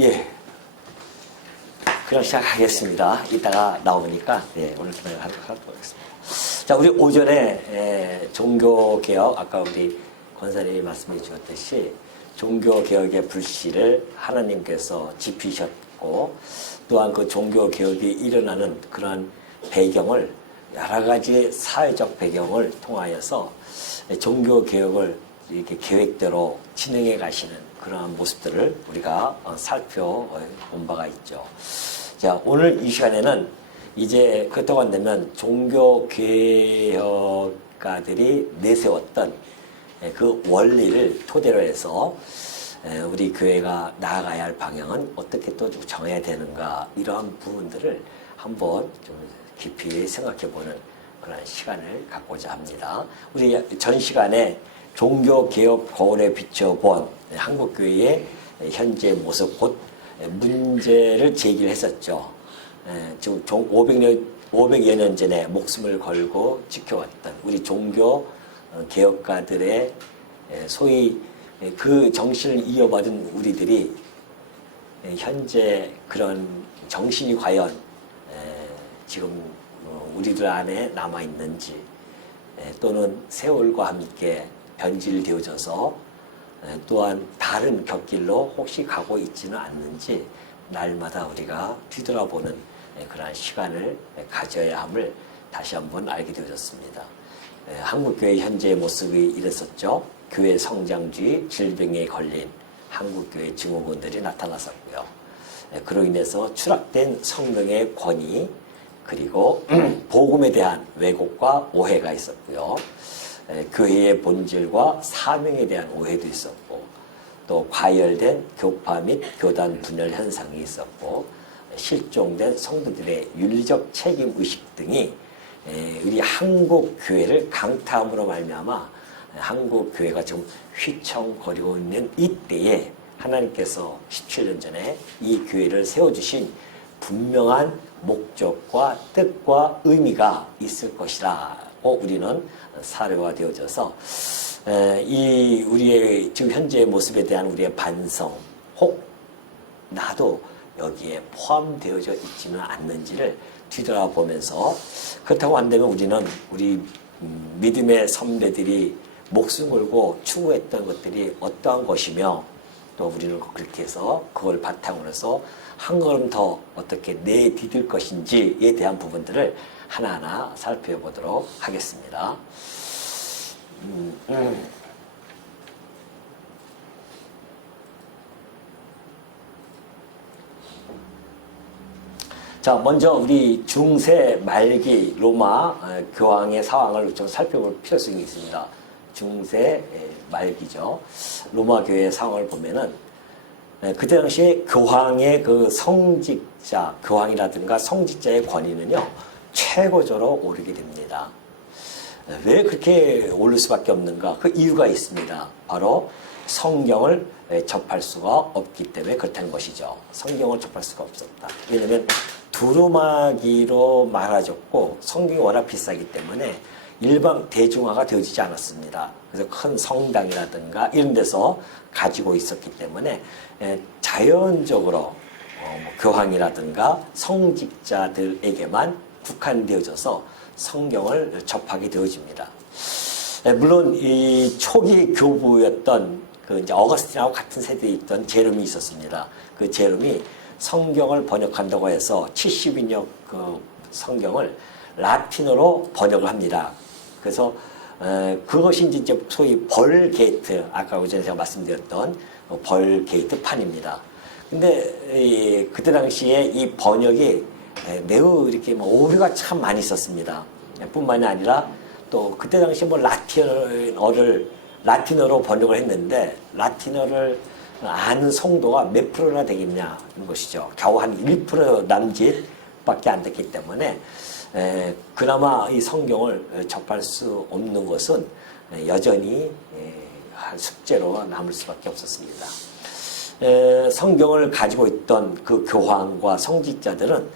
예. 그럼 시작하겠습니다. 이따가 나오니까, 네, 오늘 하도록 하겠습니다. 자, 우리 오전에 종교개혁, 아까 우리 권사님이 말씀해 주셨듯이 종교개혁의 불씨를 하나님께서 지피셨고, 또한 그 종교개혁이 일어나는 그러한 배경을, 여러 가지 사회적 배경을 통하여서 종교개혁을 이렇게 계획대로 진행해 가시는 그러한 모습들을 우리가 살펴본 바가 있죠. 자, 오늘 이 시간에는 이제 그렇다고 한다면 종교개혁가들이 내세웠던 그 원리를 토대로 해서 우리 교회가 나아가야 할 방향은 어떻게 또 정해야 되는가, 이러한 부분들을 한번 좀 깊이 생각해보는 그런 시간을 갖고자 합니다. 우리 전 시간에 종교개혁 거울에 비춰본 한국교회의 현재 모습, 곧 문제를 제기를 했었죠. 지금 500여 년 전에 목숨을 걸고 지켜왔던 우리 종교개혁가들의 소위 그 정신을 이어받은 우리들이 현재 그런 정신이 과연 지금 우리들 안에 남아있는지, 또는 세월과 함께 변질되어져서 또한 다른 곁길로 혹시 가고 있지는 않는지 날마다 우리가 뒤돌아보는 그러한 시간을 가져야 함을 다시 한번 알게 되어졌습니다. 한국교회 현재의 모습이 이랬었죠. 교회 성장주의 질병에 걸린 한국교회 증후군들이 나타났었고요. 그로 인해서 추락된 성령의 권위, 그리고 복음에 대한 왜곡과 오해가 있었고요. 교회의 본질과 사명에 대한 오해도 있었고, 또 과열된 교파 및 교단 분열 현상이 있었고, 실종된 성도들의 윤리적 책임 의식 등이 우리 한국 교회를 강타함으로 말미암아 한국 교회가 지금 휘청거리고 있는 이때에 하나님께서 17년 전에 이 교회를 세워주신 분명한 목적과 뜻과 의미가 있을 것이라고 우리는 사료화되어져서 이 우리의 지금 현재의 모습에 대한 우리의 반성, 혹 나도 여기에 포함되어져 있지는 않는지를 뒤돌아보면서, 그렇다고 한다면 우리는 우리 믿음의 선배들이 목숨 걸고 추구했던 것들이 어떠한 것이며, 또 우리는 그렇게 해서 그걸 바탕으로 해서 한 걸음 더 어떻게 내디딜 것인지에 대한 부분들을 하나하나 살펴보도록 하겠습니다. 자, 먼저 우리 중세 말기 로마 교황의 상황을 좀 살펴볼 필요성이 있습니다. 중세 말기죠. 로마 교회의 상황을 보면은 그때 당시에 교황의 그 성직자, 교황이라든가 성직자의 권위는요, 최고조로 오르게 됩니다. 왜 그렇게 오를 수밖에 없는가? 그 이유가 있습니다. 바로 성경을 접할 수가 없기 때문에 그렇다는 것이죠. 성경을 접할 수가 없었다. 왜냐하면 두루마기로 말아줬고 성경이 워낙 비싸기 때문에 일반 대중화가 되어지지 않았습니다. 그래서 큰 성당이라든가 이런 데서 가지고 있었기 때문에 자연적으로 교황이라든가 성직자들에게만 국한되어져서 성경을 접하게 되어집니다. 물론 이 초기 교부였던 그 이제 어거스틴하고 같은 세대에 있던 제롬이 있었습니다. 그 제롬이 성경을 번역한다고 해서 70인역 그 성경을 라틴어로 번역을 합니다. 그래서 그것이 이제 소위 벌게이트, 아까 오전에 제가 말씀드렸던 벌게이트 판입니다. 근데 그때 당시에 이 번역이 매우 이렇게 오류가 참 많이 있었습니다. 뿐만이 아니라 또 그때 당시에 라틴어로 번역을 했는데 라틴어를 아는 성도가 몇 프로나 되겠냐 는 것이죠. 겨우 한 1% 남짓밖에 안 됐기 때문에 그나마 이 성경을 접할 수 없는 것은 여전히 숙제로 남을 수밖에 없었습니다. 성경을 가지고 있던 그 교황과 성직자들은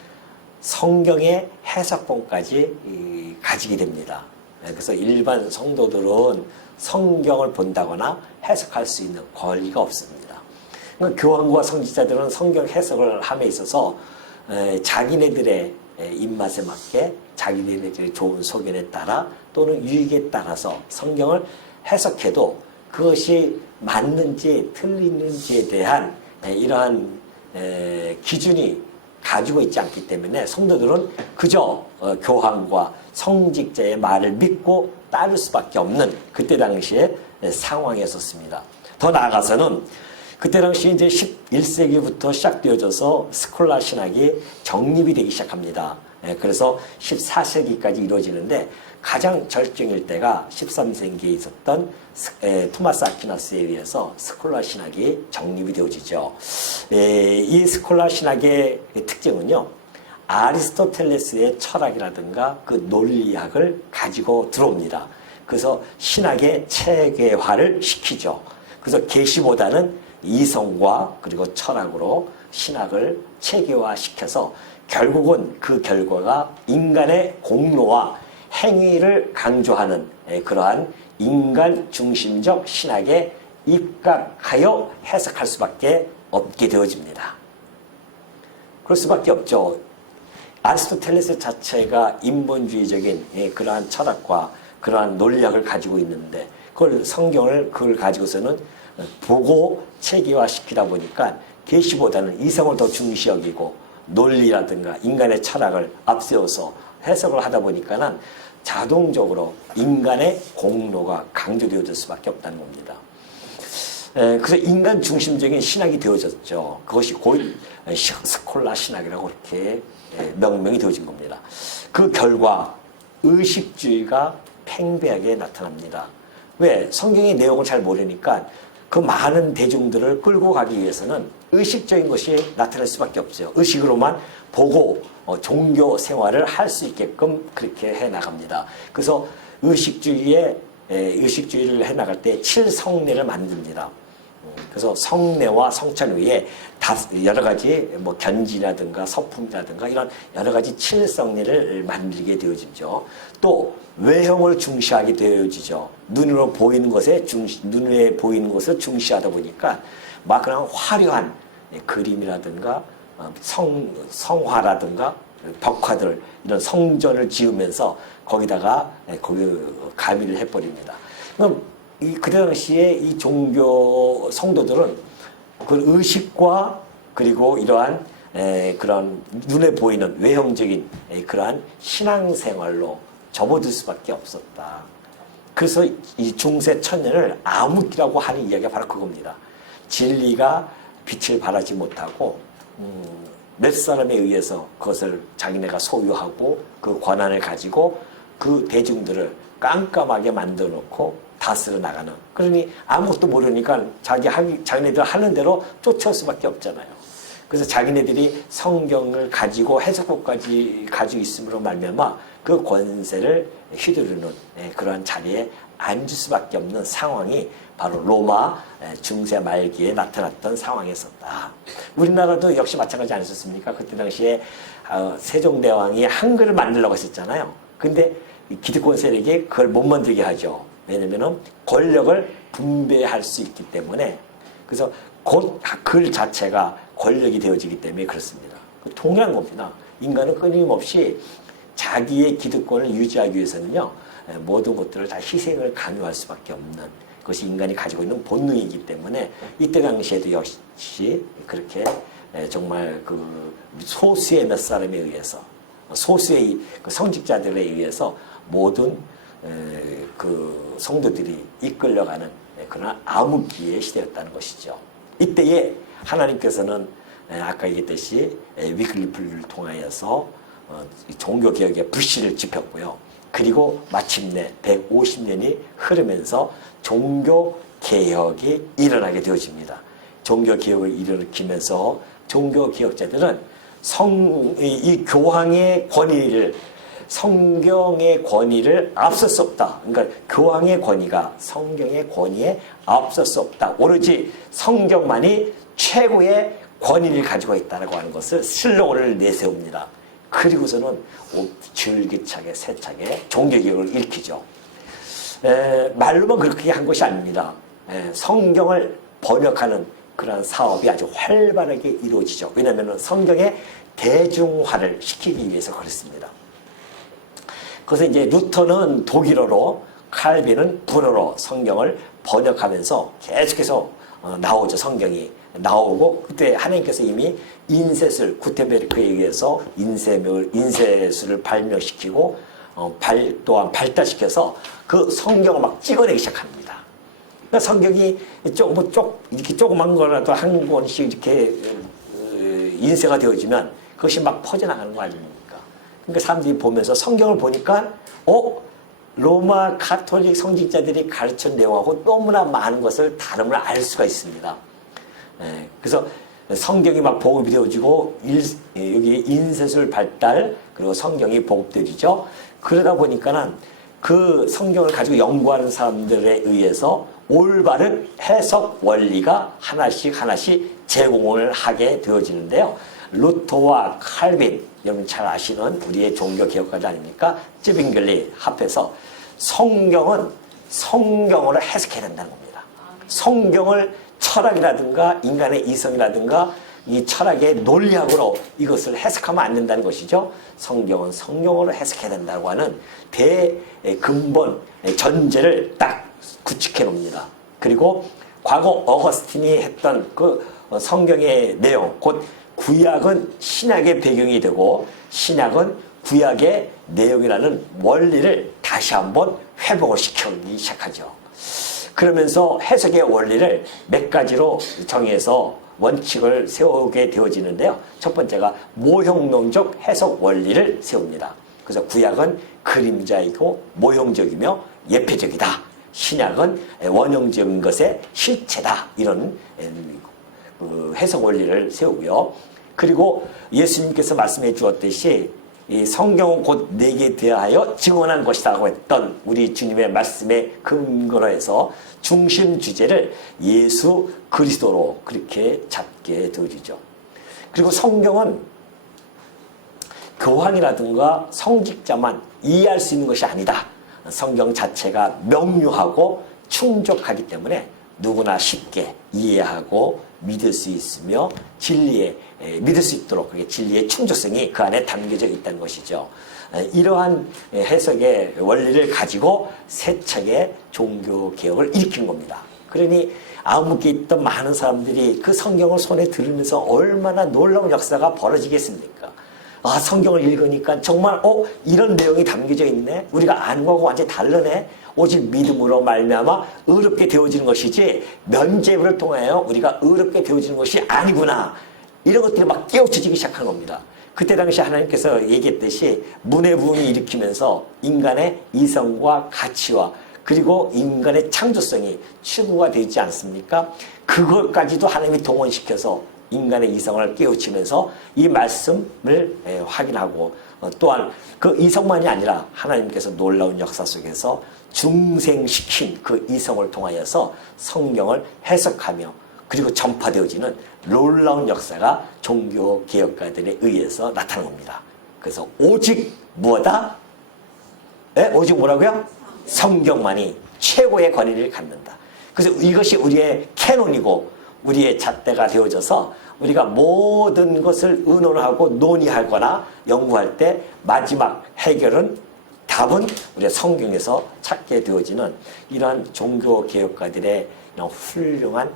성경의 해석본까지 가지게 됩니다. 그래서 일반 성도들은 성경을 본다거나 해석할 수 있는 권리가 없습니다. 그러니까 교황과 성직자들은 성경 해석을 함에 있어서 자기네들의 입맛에 맞게 자기네들의 좋은 소견에 따라 또는 유익에 따라서 성경을 해석해도 그것이 맞는지 틀리는지에 대한 이러한 기준이 가지고 있지 않기 때문에 성도들은 그저 교황과 성직자의 말을 믿고 따를 수밖에 없는 그때 당시의 상황이었습니다. 더 나아가서는 그때 당시 이제 11세기부터 시작되어져서 스콜라 신학이 정립이 되기 시작합니다. 그래서 14세기까지 이루어지는데 가장 절정일 때가 13세기에 있었던 토마스 아퀴나스에 의해서 스콜라 신학이 정립이 되어지죠. 이 스콜라 신학의 특징은요, 아리스토텔레스의 철학이라든가 그 논리학을 가지고 들어옵니다. 그래서 신학의 체계화를 시키죠. 그래서 계시보다는 이성과 그리고 철학으로 신학을 체계화시켜서 결국은 그 결과가 인간의 공로와 행위를 강조하는 그러한 인간 중심적 신학에 입각하여 해석할 수밖에 없게 되어집니다. 그럴 수밖에 없죠. 아리스토텔레스 자체가 인본주의적인 그러한 철학과 그러한 논리학을 가지고 있는데 성경을 가지고서는 보고 체계화시키다 보니까 계시보다는 이성을 더 중시 여기고 논리라든가 인간의 철학을 앞세워서 해석을 하다 보니까는 자동적으로 인간의 공로가 강조되어질 수밖에 없다는 겁니다. 그래서 인간 중심적인 신학이 되어졌죠. 그것이 곧 스콜라 신학이라고 이렇게 명명이 되어진 겁니다. 그 결과 의식주의가 팽배하게 나타납니다. 왜? 성경의 내용을 잘 모르니까 그 많은 대중들을 끌고 가기 위해서는 의식적인 것이 나타날 수밖에 없어요. 의식으로만 보고 종교 생활을 할 수 있게끔 그렇게 해나갑니다. 그래서 의식주의를 해나갈 때 7성례를 만듭니다. 그래서 성례와 성찬 외에 여러 가지 견지라든가 서품이라든가 이런 여러 가지 7성례를 만들게 되어지죠. 또 외형을 중시하게 되어지죠. 눈으로 보이는 눈에 보이는 것을 중시하다 보니까 막 그런 화려한 그림이라든가 성화라든가 벽화들 이런 성전을 지으면서 거기다가 가미를 해버립니다. 그럼 그때 당시에 이 종교 성도들은 그 의식과 그리고 이러한 그런 눈에 보이는 외형적인 그러한 신앙생활로 접어들 수밖에 없었다. 그래서 이 중세 천년을 암흑기라고 하는 이야기가 바로 그겁니다. 진리가 빛을 발하지 못하고 몇 사람에 의해서 그것을 자기네가 소유하고 그 권한을 가지고 그 대중들을 깜깜하게 만들어 놓고 다스려 나가는. 그러니 아무것도 모르니까 자기네들 하는 대로 쫓아올 수밖에 없잖아요. 그래서 자기네들이 성경을 가지고 해석법까지 가지고 있음으로 말미암아 그 권세를 휘두르는 그러한 자리에 앉을 수밖에 없는 상황이 바로 로마 중세 말기에 나타났던 상황이었었다. 우리나라도 역시 마찬가지 아니었습니까? 그때 당시에 세종대왕이 한글을 만들려고 했었잖아요. 근데 기득권 세력이 그걸 못 만들게 하죠. 왜냐면은 권력을 분배할 수 있기 때문에. 그래서 곧 글 자체가 권력이 되어지기 때문에 그렇습니다. 동일한 겁니다. 인간은 끊임없이 자기의 기득권을 유지하기 위해서는요, 모든 것들을 다 희생을 강요할 수밖에 없는 그것이 인간이 가지고 있는 본능이기 때문에 이때 당시에도 역시 그렇게 정말 그 소수의 몇 사람에 의해서 소수의 그 성직자들에 의해서 모든 그 성도들이 이끌려가는 그런 암흑기의 시대였다는 것이죠. 이때에 하나님께서는 아까 얘기했듯이 위클리프를 통하여서 종교개혁의 불씨를 지폈고요. 그리고 마침내 150년이 흐르면서 종교개혁이 일어나게 되어집니다. 종교개혁을 일으키면서 종교개혁자들은 이 교황의 권위를 성경의 권위를 앞설 수 없다. 그러니까 교황의 권위가 성경의 권위에 앞설 수 없다. 오로지 성경만이 최고의 권위를 가지고 있다고 하는 것을 슬로건을 내세웁니다. 그리고서는 줄기차게 세차게 종교개혁을 일으키죠. 말로만 그렇게 한 것이 아닙니다. 성경을 번역하는 그런 사업이 아주 활발하게 이루어지죠. 왜냐하면 성경의 대중화를 시키기 위해서 그렇습니다. 그래서 이제 루터는 독일어로, 칼빈은 불어로 성경을 번역하면서 계속해서 나오죠. 성경이 나오고, 그때 하나님께서 이미 인쇄술, 구텐베르크에 의해서 인쇄술을 발명시키고 또한 발달시켜서 그 성경을 막 찍어내기 시작합니다. 그러니까 성경이 이렇게 조그만 거라도 한 권씩 이렇게 인쇄가 되어지면 그것이 막 퍼져나가는 거 아닙니까? 그러니까 사람들이 보면서 성경을 보니까 로마 가톨릭 성직자들이 가르친 내용하고 너무나 많은 것을 다름을 알 수가 있습니다. 그래서 성경이 막 보급이 되어지고 여기 인쇄술 발달, 그리고 성경이 보급되어지죠. 그러다 보니까는 그 성경을 가지고 연구하는 사람들에 의해서 올바른 해석 원리가 하나씩 제공을 하게 되어지는데요. 루터와 칼빈, 여러분 잘 아시는 우리의 종교 개혁가들 아닙니까? 쯔빙글리 합해서 성경은 성경으로 해석해야 된다는 겁니다. 성경을 철학이라든가 인간의 이성이라든가 이 철학의 논리학으로 이것을 해석하면 안 된다는 것이죠. 성경은 성경으로 해석해야 된다고 하는 대근본 전제를 딱 구축해 놓습니다. 그리고 과거 어거스틴이 했던 그 성경의 내용, 곧 구약은 신약의 배경이 되고 신약은 구약의 내용이라는 원리를 다시 한번 회복을 시켜오기 시작하죠. 그러면서 해석의 원리를 몇 가지로 정해서 원칙을 세우게 되어지는데요. 첫 번째가 모형론적 해석 원리를 세웁니다. 그래서 구약은 그림자이고 모형적이며 예표적이다. 신약은 원형적인 것의 실체다. 이런 해석 원리를 세우고요. 그리고 예수님께서 말씀해 주었듯이 이 성경은 곧 내게 대하여 증언한 것이라고 했던 우리 주님의 말씀에 근거로 해서 중심 주제를 예수 그리스도로 그렇게 잡게 되어지죠. 그리고 성경은 교황이라든가 성직자만 이해할 수 있는 것이 아니다. 성경 자체가 명료하고 충족하기 때문에 누구나 쉽게 이해하고 믿을 수 있으며 진리에 믿을 수 있도록 그게 진리의 충족성이 그 안에 담겨져 있다는 것이죠. 이러한 해석의 원리를 가지고 세 척의 종교 개혁을 일으킨 겁니다. 그러니 암흑기에 있던 많은 사람들이 그 성경을 손에 들으면서 얼마나 놀라운 역사가 벌어지겠습니까? 아, 성경을 읽으니까 정말 이런 내용이 담겨져 있네. 우리가 아는 거하고 완전히 다르네. 오직 믿음으로 말미암아 의롭게 되어지는 것이지 면죄부를 통하여 우리가 의롭게 되어지는 것이 아니구나. 이런 것들이 막 깨우쳐지기 시작한 겁니다. 그때 당시 하나님께서 얘기했듯이 문해부흥이 일으키면서 인간의 이성과 가치와 그리고 인간의 창조성이 추구가 되지 않습니까? 그것까지도 하나님이 동원시켜서 인간의 이성을 깨우치면서 이 말씀을 확인하고 또한 그 이성만이 아니라 하나님께서 놀라운 역사 속에서 중생시킨 그 이성을 통하여서 성경을 해석하며 그리고 전파되어지는 놀라운 역사가 종교개혁가들에 의해서 나타난 겁니다. 그래서 오직 무엇다? 오직 뭐라고요? 성경만이 최고의 권위를 갖는다. 그래서 이것이 우리의 캐논이고 우리의 잣대가 되어져서 우리가 모든 것을 의논하고 논의하거나 연구할 때 마지막 해결은 답은 우리가 성경에서 찾게 되어지는 이러한 종교개혁가들의 훌륭한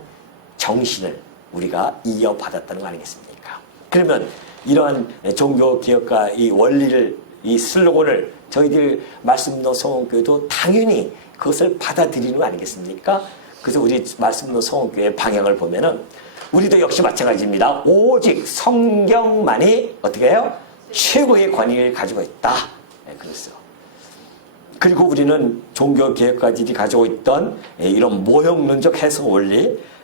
정신을 우리가 이어받았다는 거 아니겠습니까? 그러면 이러한 종교개혁가 이 원리를 이 슬로건을 저희들 말씀노 성원교회도 당연히 그것을 받아들이는 거 아니겠습니까? 그래서 우리 말씀노 성원교회의 방향을 보면은 우리도 역시 마찬가지입니다. 오직 성경만이 어떻게 해요? 최고의 권위를 가지고 있다. 그랬어요. 그리고 우리는 종교개혁가들이 가지고 있던 이런 모형론적 해석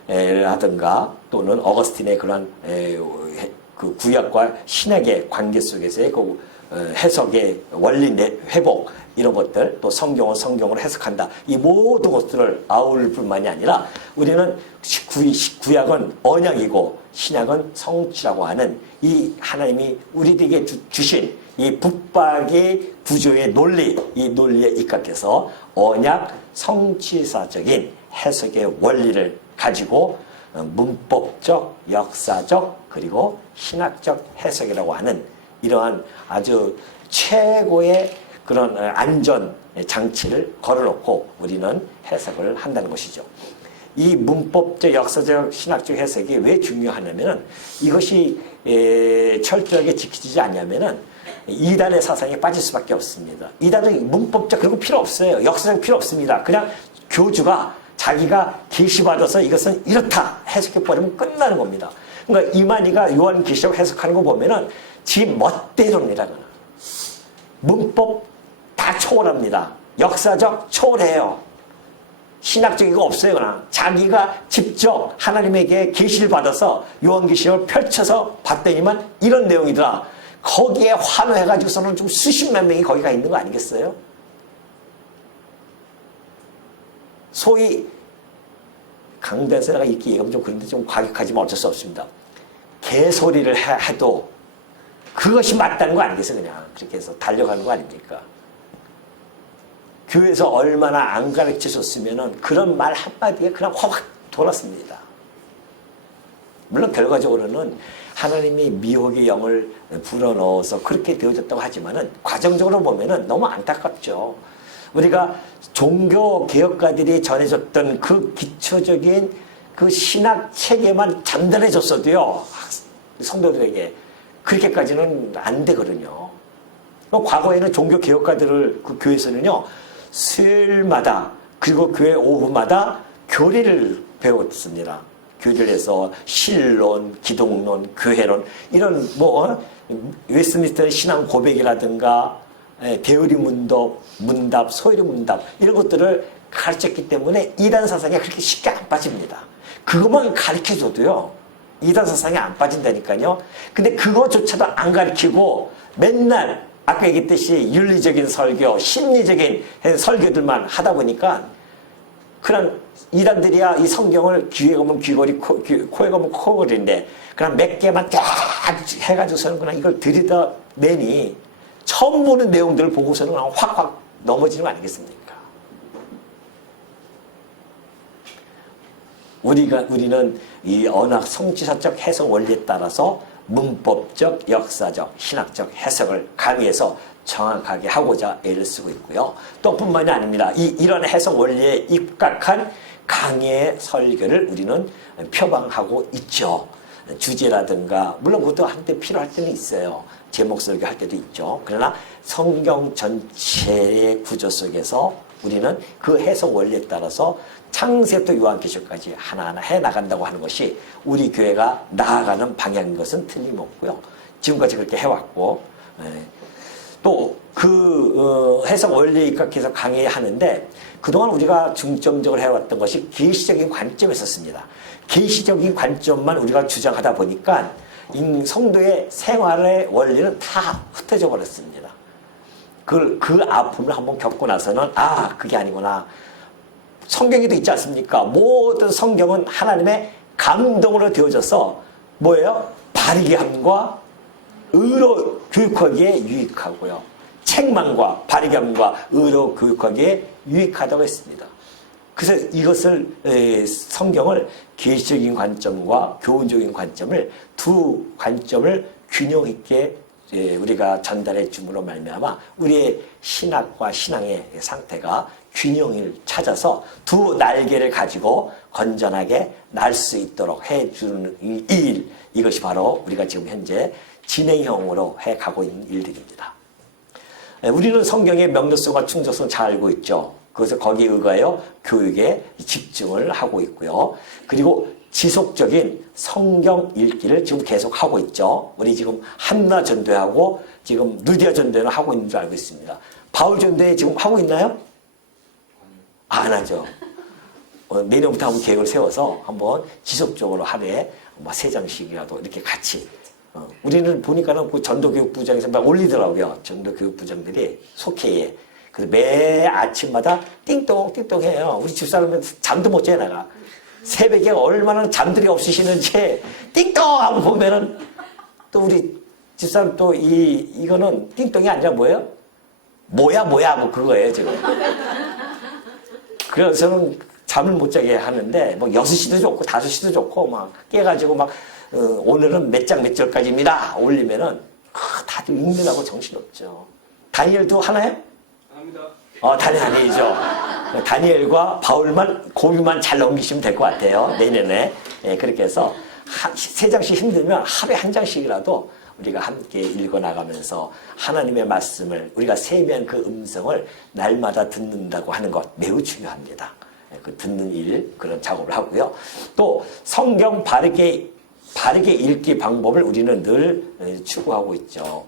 원리라든가 또는 어거스틴의 그런 그 구약과 신약의 관계 속에서의 그 해석의 원리 회복 이런 것들 또 성경은 성경으로 해석한다. 이 모든 것들을 아울 뿐만이 아니라 우리는 구약은 언약이고 신약은 성취라고 하는 이 하나님이 우리에게 주신 이 북박의 구조의 논리, 이 논리에 입각해서 언약 성취사적인 해석의 원리를 가지고 문법적, 역사적, 그리고 신학적 해석이라고 하는 이러한 아주 최고의 그런 안전 장치를 걸어놓고 우리는 해석을 한다는 것이죠. 이 문법적, 역사적, 신학적 해석이 왜 중요하냐면은 이것이 철저하게 지켜지지 않냐면은 이단의 사상에 빠질 수밖에 없습니다. 이단은 문법적 그런 거 필요 없어요. 역사적 필요 없습니다. 그냥 교주가 자기가 계시받아서 이것은 이렇다 해석해버리면 끝나는 겁니다. 그러니까 이만희가 요한계시록 해석하는 거 보면은 지 멋대로입니다. 문법 다 초월합니다. 역사적 초월해요. 신학적이고 없어요. 그냥 자기가 직접 하나님에게 계시를 받아서 요한계시록을 펼쳐서 봤더니만 이런 내용이더라. 거기에 환호해가지고서는 좀 수십몇 명이 거기가 있는 거 아니겠어요? 소위 강단에서 내가 이렇게 얘기하면 좀 그런데 좀 과격하지만 어쩔 수 없습니다. 개소리를 해도 그것이 맞다는 거 아니겠어요? 그냥 그렇게 해서 달려가는 거 아닙니까? 교회에서 얼마나 안 가르쳐줬으면은 그런 말 한마디에 그냥 확 돌았습니다. 물론 결과적으로는 하나님이 미혹의 영을 불어넣어서 그렇게 되어졌다고 하지만은 과정적으로 보면은 너무 안타깝죠. 우리가 종교 개혁가들이 전해줬던 그 기초적인 그 신학 체계만 전달해줬어도요, 성도들에게 그렇게까지는 안 되거든요. 과거에는 종교 개혁가들을 그 교회에서는요, 수요일마다 그리고 교회 오후마다 교리를 배웠습니다. 교리를 해서 신론, 기독론, 교회론 이런 웨스트민스터 신앙 고백이라든가 대의리 문답, 소요리 문답 이런 것들을 가르쳤기 때문에 이단 사상에 그렇게 쉽게 안 빠집니다. 그것만 가르쳐줘도요, 이단 사상에 안 빠진다니까요. 근데 그거조차도 안 가르치고 맨날 아까 얘기했듯이 윤리적인 설교, 심리적인 설교들만 하다 보니까 그냥 이단들이야 이 성경을 귀에 가면 귀걸이, 코에 가면 코걸이인데 그냥 몇 개만 쫙 해가지고서는 그냥 이걸 들여다내니 처음 보는 내용들을 보고서는 그냥 확확 넘어지는 거 아니겠습니까? 우리는 이 언학 성취사적 해석 원리에 따라서 문법적, 역사적, 신학적 해석을 가미해서 정확하게 하고자 애를 쓰고 있고요. 또 뿐만이 아닙니다. 이런 해석 원리에 입각한 강의의 설교를 우리는 표방하고 있죠. 주제라든가 물론 그것도 한때 필요할 때는 있어요. 제목 설교할 때도 있죠. 그러나 성경 전체의 구조 속에서 우리는 그 해석 원리에 따라서 창세부터 요한계시록까지 하나하나 해나간다고 하는 것이 우리 교회가 나아가는 방향인 것은 틀림없고요. 지금까지 그렇게 해왔고, 또 그 해석 원리에 입각해서 강의하는데 그동안 우리가 중점적으로 해왔던 것이 계시적인 관점이었습니다. 계시적인 관점만 우리가 주장하다 보니까 성도의 생활의 원리는 다 흩어져 버렸습니다. 그 아픔을 한번 겪고 나서는 그게 아니구나. 성경에도 있지 않습니까? 모든 성경은 하나님의 감동으로 되어져서 뭐예요? 바르게 함과 의로 교육하기에 유익하고요. 책망과 바르게 함과 의로 교육하기에 유익하다고 했습니다. 그래서 이것을 성경을 계시적인 관점과 교훈적인 관점을 두 관점을 균형 있게 우리가 전달해 줌으로 말미암아 우리의 신학과 신앙의 상태가 균형을 찾아서 두 날개를 가지고 건전하게 날 수 있도록 해주는 이 일, 이것이 바로 우리가 지금 현재 진행형으로 해가고 있는 일들입니다. 우리는 성경의 명료성과 충족성 잘 알고 있죠. 그래서 거기에 의하여 교육에 집중을 하고 있고요. 그리고 지속적인 성경 읽기를 지금 계속 하고 있죠. 우리 지금 한나 전도회하고 지금 루디아 전도회는 하고 있는 줄 알고 있습니다. 바울 전도회 지금 하고 있나요? 안 하죠. 내년부터 한번 계획을 세워서 한번 지속적으로 하루에 3장씩이라도 이렇게 같이. 우리는 보니까는 그 전도교육부장에서 막 올리더라고요. 전도교육부장들이 속회에. 그래서 매 아침마다 띵똥띵똥 해요. 우리 집사람은 잠도 못 자요, 내가. 새벽에 얼마나 잠들이 없으시는지 띵똥 하고 보면은 또 우리 집사람 또 이거는 띵똥이 아니라 뭐예요? 뭐야 하고 그거예요, 지금. 그래서 저는 잠을 못 자게 하는데 뭐 6시도 좋고 5시도 좋고 막 깨가지고 막 오늘은 몇 장 몇 절까지입니다 올리면은 다들 읽느라고 정신없죠. 다니엘도 하나요? 합니다. 다니엘 아니죠. 다니엘과 바울만 고비만 잘 넘기시면 될 것 같아요. 내년에. 예, 그렇게 해서 3장씩 힘들면 하루에 1장씩이라도 우리가 함께 읽어나가면서 하나님의 말씀을 우리가 세미한 그 음성을 날마다 듣는다고 하는 것 매우 중요합니다. 그 듣는 일 그런 작업을 하고요. 또 성경 바르게 읽기 방법을 우리는 늘 추구하고 있죠.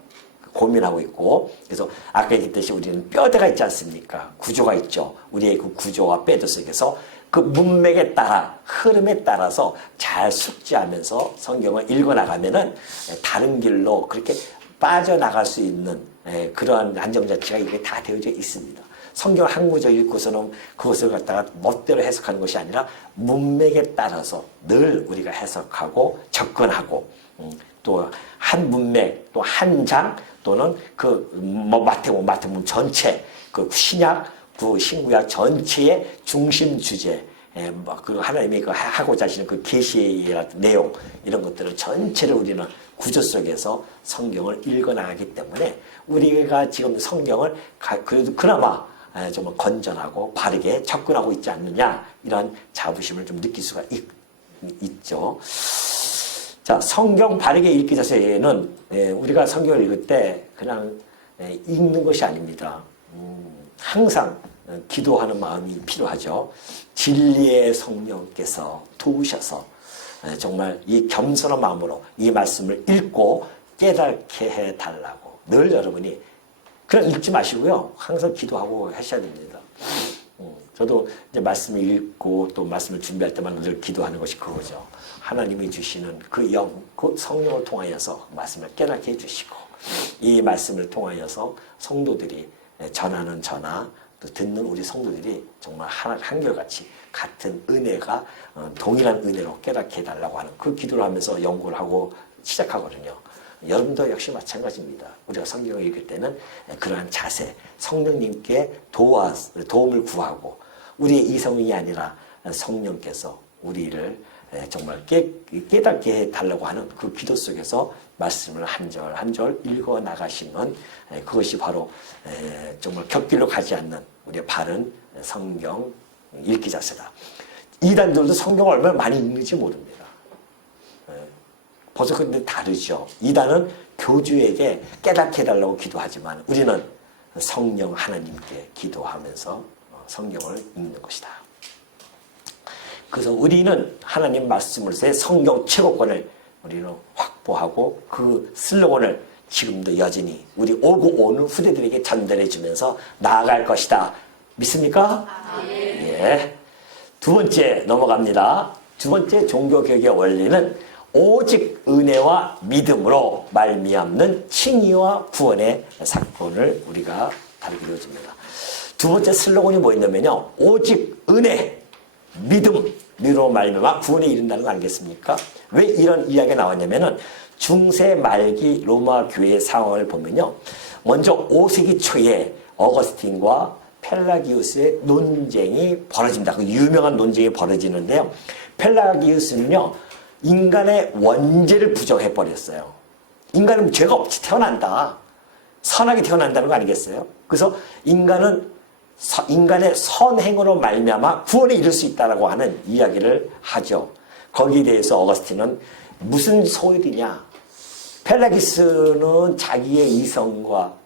고민하고 있고 그래서 아까 얘기했듯이 우리는 뼈대가 있지 않습니까? 구조가 있죠. 우리의 그 구조와 뼈대 속에서 그 문맥에 따라 흐름에 따라서 잘 숙지하면서 성경을 읽어나가면은 다른 길로 그렇게 빠져나갈 수 있는 그러한 안정자체가 이게 다 되어져 있습니다. 성경을 한 구절 읽고서는 그것을 갖다가 멋대로 해석하는 것이 아니라 문맥에 따라서 늘 우리가 해석하고 접근하고 또 한 문맥 또 한 장 또는 그 마태복음 전체 그 신약 그 신구약 전체의 중심 주제 그 하나님이 그 하고자 하시는 그 계시의 내용 이런 것들을 전체를 우리는 구조 속에서 성경을 읽어나가기 때문에 우리가 지금 성경을 그래도 그나마 좀 건전하고 바르게 접근하고 있지 않느냐 이런 자부심을 좀 느낄 수가 있죠. 자, 성경 바르게 읽기 자세는 우리가 성경을 읽을 때 그냥 읽는 것이 아닙니다. 항상 기도하는 마음이 필요하죠. 진리의 성령께서 도우셔서 정말 이 겸손한 마음으로 이 말씀을 읽고 깨닫게 해달라고 늘 여러분이 그냥 읽지 마시고요. 항상 기도하고 하셔야 됩니다. 저도 이제 말씀을 읽고 또 말씀을 준비할 때마다 늘 기도하는 것이 그거죠. 하나님이 주시는 그 그 성령을 통하여서 말씀을 깨닫게 해주시고 이 말씀을 통하여서 성도들이 전하는 전하 또 듣는 우리 성도들이 정말 한결같이 같은 은혜가 동일한 은혜로 깨닫게 해달라고 하는 그 기도를 하면서 연구를 하고 시작하거든요. 여러분도 역시 마찬가지입니다. 우리가 성경을 읽을 때는 그러한 자세, 성령님께 도움을 구하고 우리의 이성이 아니라 성령께서 우리를 정말 깨닫게 해달라고 하는 그 기도 속에서 말씀을 한 절 한 절 읽어 나가시면 그것이 바로 정말 곁길로 가지 않는 우리의 바른 성경 읽기 자세다. 이단들도 성경을 얼마나 많이 읽는지 모릅니다. 벌써 근데 다르죠. 이단은 교주에게 깨닫게 해달라고 기도하지만 우리는 성령 하나님께 기도하면서 성경을 읽는 것이다. 그래서 우리는 하나님 말씀으로서의 성경 최고권을 우리는 확보하고 그 슬로건을 지금도 여전히 우리 오고 오는 후대들에게 전달해 주면서 나아갈 것이다. 믿습니까? 예. 두 번째 넘어갑니다. 두 번째 종교개혁의 원리는 오직 은혜와 믿음으로 말미암는 칭의와 구원의 사건을 우리가 다루게 되어집니다. 두 번째 슬로건이 뭐였냐면요. 오직 은혜, 믿음으로 말미암아 구원에 이른다는 거 아니겠습니까? 왜 이런 이야기가 나왔냐면은 중세 말기 로마 교회의 상황을 보면요. 먼저 5세기 초에 어거스틴과 펠라기우스의 논쟁이 벌어집니다. 그 유명한 논쟁이 벌어지는데요. 펠라기우스는요. 인간의 원죄를 부정해버렸어요. 인간은 죄가 없이 태어난다. 선하게 태어난다는 거 아니겠어요? 그래서 인간의 선행으로 말미암아 구원에 이를 수 있다라고 하는 이야기를 하죠. 거기에 대해서 어거스틴은 무슨 소일이냐? 펠라기스는 자기의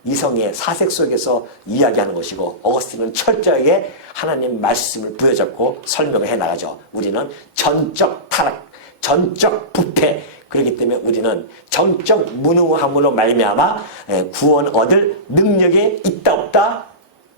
이성의 사색 속에서 이야기하는 것이고 어거스틴은 철저하게 하나님 말씀을 부여잡고 설명을 해나가죠. 우리는 전적 타락, 전적 부패, 그렇기 때문에 우리는 전적 무능함으로 말미암아 구원 얻을 능력이 있다 없다?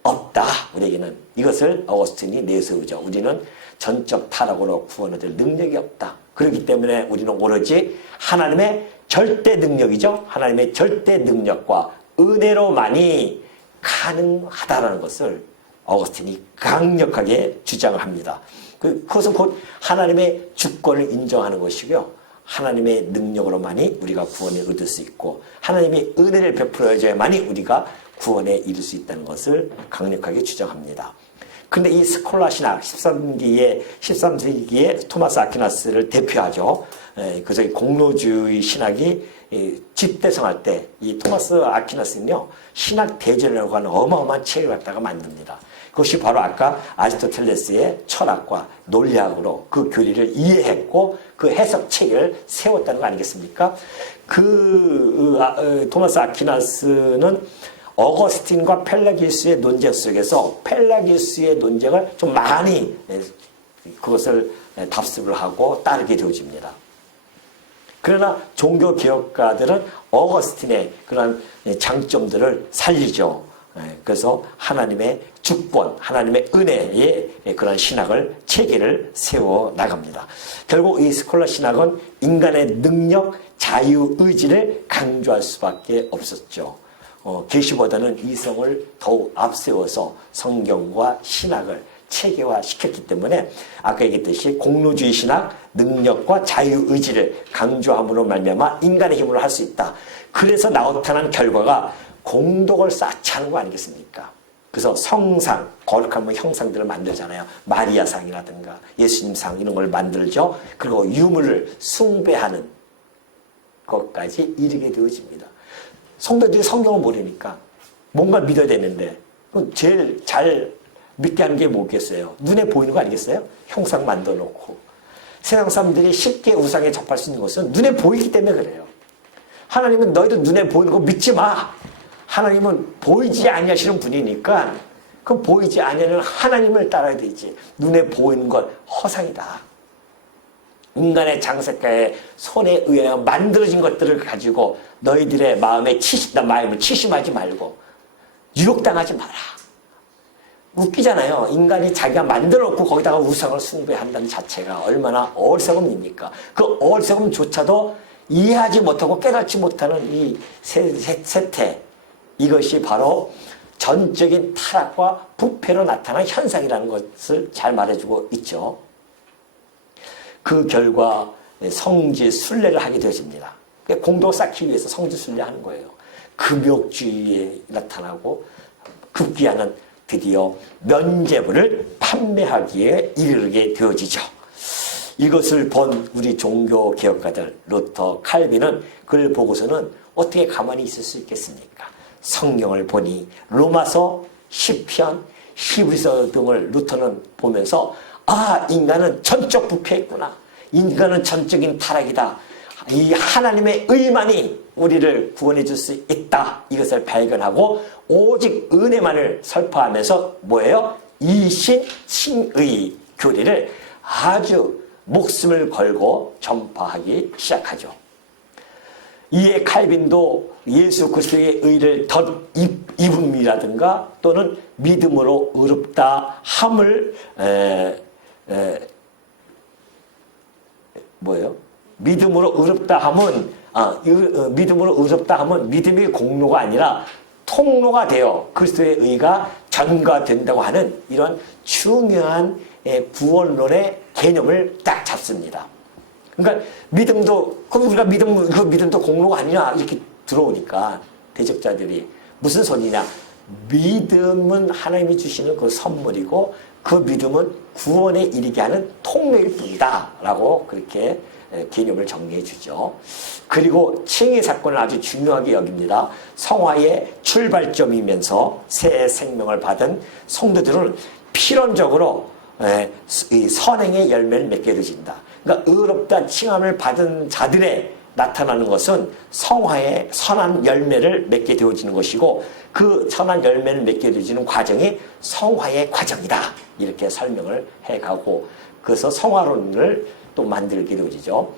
없다. 우리에게는 이것을 어거스틴이 내세우죠. 우리는 전적 타락으로 구원 얻을 능력이 없다. 그렇기 때문에 우리는 오로지 하나님의 절대 능력이죠. 하나님의 절대 능력과 은혜로만이 가능하다라는 것을 어거스틴이 강력하게 주장을 합니다. 그것은 곧 하나님의 주권을 인정하는 것이고요. 하나님의 능력으로만이 우리가 구원을 얻을 수 있고 하나님의 은혜를 베풀어야만이 우리가 구원에 이를 수 있다는 것을 강력하게 주장합니다. 근데 이 스콜라 신학 13세기에 토마스 아퀴나스를 대표하죠. 그래서 이 공로주의 신학이 집대성할 때 이 토마스 아퀴나스는요 신학 대전이라고 하는 어마어마한 책을 갖다가 만듭니다. 그것이 바로 아까 아리스토텔레스의 철학과 논리학으로 그 교리를 이해했고 그 해석책을 세웠다는 거 아니겠습니까? 토마스 아퀴나스는 어거스틴과 펠라기우스의 논쟁 속에서 펠라기우스의 논쟁을 좀 많이 그것을 답습을 하고 따르게 되어집니다. 그러나 종교개혁가들은 어거스틴의 그런 장점들을 살리죠. 그래서 하나님의 주권, 하나님의 은혜의 그런 신학을 체계를 세워 나갑니다. 결국 이 스콜라 신학은 인간의 능력, 자유의지를 강조할 수밖에 없었죠. 계시보다는 이성을 더욱 앞세워서 성경과 신학을 체계화시켰기 때문에 아까 얘기했듯이 공로주의 신학, 능력과 자유의지를 강조함으로 말미암아 인간의 힘으로 할 수 있다. 그래서 나타난 결과가 공덕을 쌓지 않은 거 아니겠습니까? 그래서 성상, 거룩한 형상들을 만들잖아요. 마리아상이라든가 예수님상 이런 걸 만들죠. 그리고 유물을 숭배하는 것까지 이르게 되어집니다. 성도들이 성경을 모르니까 뭔가 믿어야 되는데 제일 잘 믿게 하는 게 뭐겠어요? 눈에 보이는 거 아니겠어요? 형상 만들어 놓고. 세상 사람들이 쉽게 우상에 접할 수 있는 것은 눈에 보이기 때문에 그래요. 하나님은 너희도 눈에 보이는 거 믿지 마. 하나님은 보이지 아니하시는 분이니까 그 보이지 아니하는 하나님을 따라야 되지. 눈에 보이는 것 허상이다. 인간의 장색가의 손에 의하여 만들어진 것들을 가지고 너희들의 마음을 치심하지 말고 유혹당하지 마라. 웃기잖아요. 인간이 자기가 만들어놓고 거기다가 우상을 숭배한다는 자체가 얼마나 어리석음입니까? 그 어리석음조차도 이해하지 못하고 깨닫지 못하는 이 세태, 이것이 바로 전적인 타락과 부패로 나타난 현상이라는 것을 잘 말해주고 있죠. 그 결과 성지 순례를 하게 되어집니다. 공덕을 쌓기 위해서 성지 순례하는 거예요. 금욕주의에 나타나고 급기야는 드디어 면죄부를 판매하기에 이르게 되어지죠. 이것을 본 우리 종교개혁가들 루터, 칼빈은 그걸 보고서는 어떻게 가만히 있을 수 있겠습니까? 성경을 보니 로마서, 시편, 히브리서 등을 루터는 보면서 인간은 전적 부패했구나. 인간은 전적인 타락이다. 이 하나님의 의만이 우리를 구원해 줄 수 있다. 이것을 발견하고 오직 은혜만을 설파하면서 뭐예요? 이신칭의 교리를 아주 목숨을 걸고 전파하기 시작하죠. 이에 칼빈도 예수 그리스도의 의를 덧입음이라든가 또는 믿음으로 의롭다 함을 믿음으로 의롭다 함은 믿음으로 의롭다 함은 믿음의 공로가 아니라 통로가 되어 그리스도의 의가 전가된다고 하는 이런 중요한 구원론의 개념을 딱 잡습니다. 그러니까 믿음도 그럼 우리가 믿음도 공로가 아니냐 이렇게 들어오니까 대적자들이 무슨 소리냐? 믿음은 하나님이 주시는 그 선물이고 그 믿음은 구원에 이르게 하는 통로일 뿐이다라고 그렇게 개념을 정리해 주죠. 그리고 칭의 사건을 아주 중요하게 여깁니다. 성화의 출발점이면서 새 생명을 받은 성도들은 필연적으로 이 선행의 열매를 맺게 되어진다. 그러니까 의롭다 칭함을 받은 자들의 나타나는 것은 성화의 선한 열매를 맺게 되어지는 것이고 그 선한 열매를 맺게 되어지는 과정이 성화의 과정이다. 이렇게 설명을 해가고 그래서 성화론을 또 만들게 되어지죠.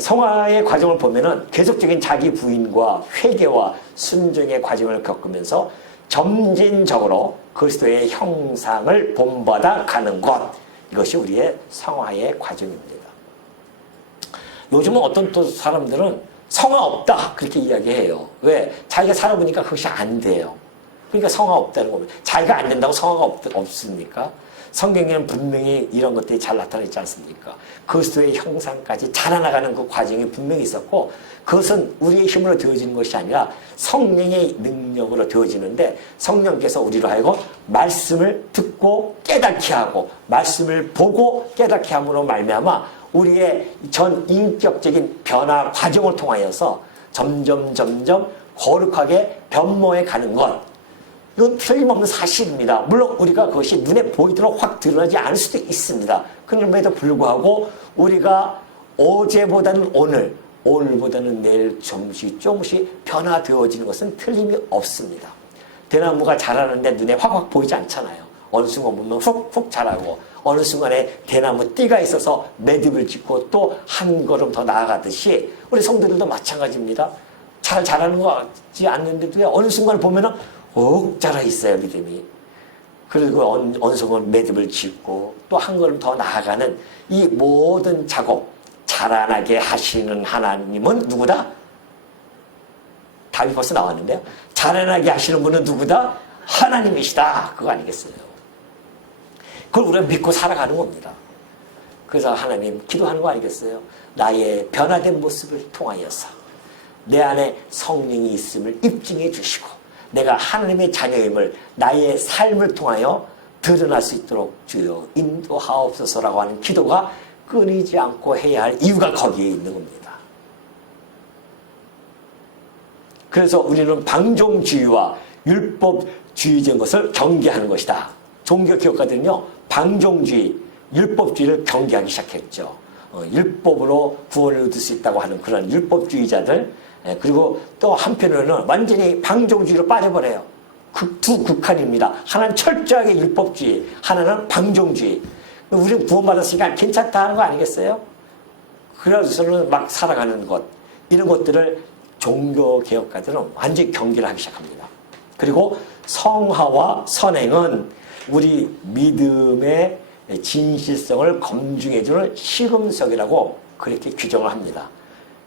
성화의 과정을 보면은 계속적인 자기 부인과 회개와 순종의 과정을 겪으면서 점진적으로 그리스도의 형상을 본받아 가는 것. 이것이 우리의 성화의 과정입니다. 요즘은 어떤 또 사람들은 성화 없다 그렇게 이야기해요. 왜? 자기가 살아보니까 그것이 안 돼요. 그러니까 성화 없다는 겁니다. 자기가 안 된다고 성화가 없습니까? 성경에는 분명히 이런 것들이 잘 나타나지 않습니까? 그리스도의 형상까지 자라나가는 그 과정이 분명히 있었고, 그것은 우리의 힘으로 되어지는 것이 아니라 성령의 능력으로 되어지는데, 성령께서 우리로 하여금 말씀을 듣고 깨닫게 하고 말씀을 보고 깨닫게 함으로 말미암아 우리의 전 인격적인 변화 과정을 통하여서 점점 거룩하게 변모해 가는 것, 이건 틀림없는 사실입니다. 물론 우리가 그것이 눈에 보이도록 확 드러나지 않을 수도 있습니다. 그럼에도 불구하고 우리가 어제보다는 오늘보다는 내일 조금씩 변화되어지는 것은 틀림이 없습니다. 대나무가 자라는데 눈에 확 보이지 않잖아요. 어느 순간 보면 훅 자라고, 어느 순간에 대나무 띠가 있어서 매듭을 짓고 또 한 걸음 더 나아가듯이 우리 성도들도 마찬가지입니다. 잘 자라는 것 같지 않는데도 어느 순간 보면은 욱 자라 있어요, 믿음이. 그리고 어느 순간 매듭을 짓고 또 한 걸음 더 나아가는 이 모든 작업, 자라나게 하시는 하나님은 누구다? 답이 벌써 나왔는데요. 자라나게 하시는 분은 누구다? 하나님이시다. 그거 아니겠어요? 그걸 우리가 믿고 살아가는 겁니다. 그래서 하나님 기도하는 거 아니겠어요? 나의 변화된 모습을 통하여서 내 안에 성령이 있음을 입증해 주시고 내가 하나님의 자녀임을 나의 삶을 통하여 드러날 수 있도록 주여 인도하옵소서라고 하는 기도가 끊이지 않고 해야 할 이유가 거기에 있는 겁니다. 그래서 우리는 방종주의와 율법주의적인 것을 경계하는 것이다. 종교개혁가들은요, 방종주의, 율법주의를 경계하기 시작했죠. 율법으로 구원을 얻을 수 있다고 하는 그런 율법주의자들, 그리고 또 한편으로는 완전히 방종주의로 빠져버려요. 두 극한입니다. 하나는 철저하게 율법주의, 하나는 방종주의. 우리는 구원받았으니까 괜찮다 하는 거 아니겠어요? 그래서는 막 살아가는 것, 이런 것들을 종교개혁가들은 완전히 경계를 하기 시작합니다. 그리고 성화와 선행은 우리 믿음의 진실성을 검증해주는 시금석이라고 그렇게 규정을 합니다.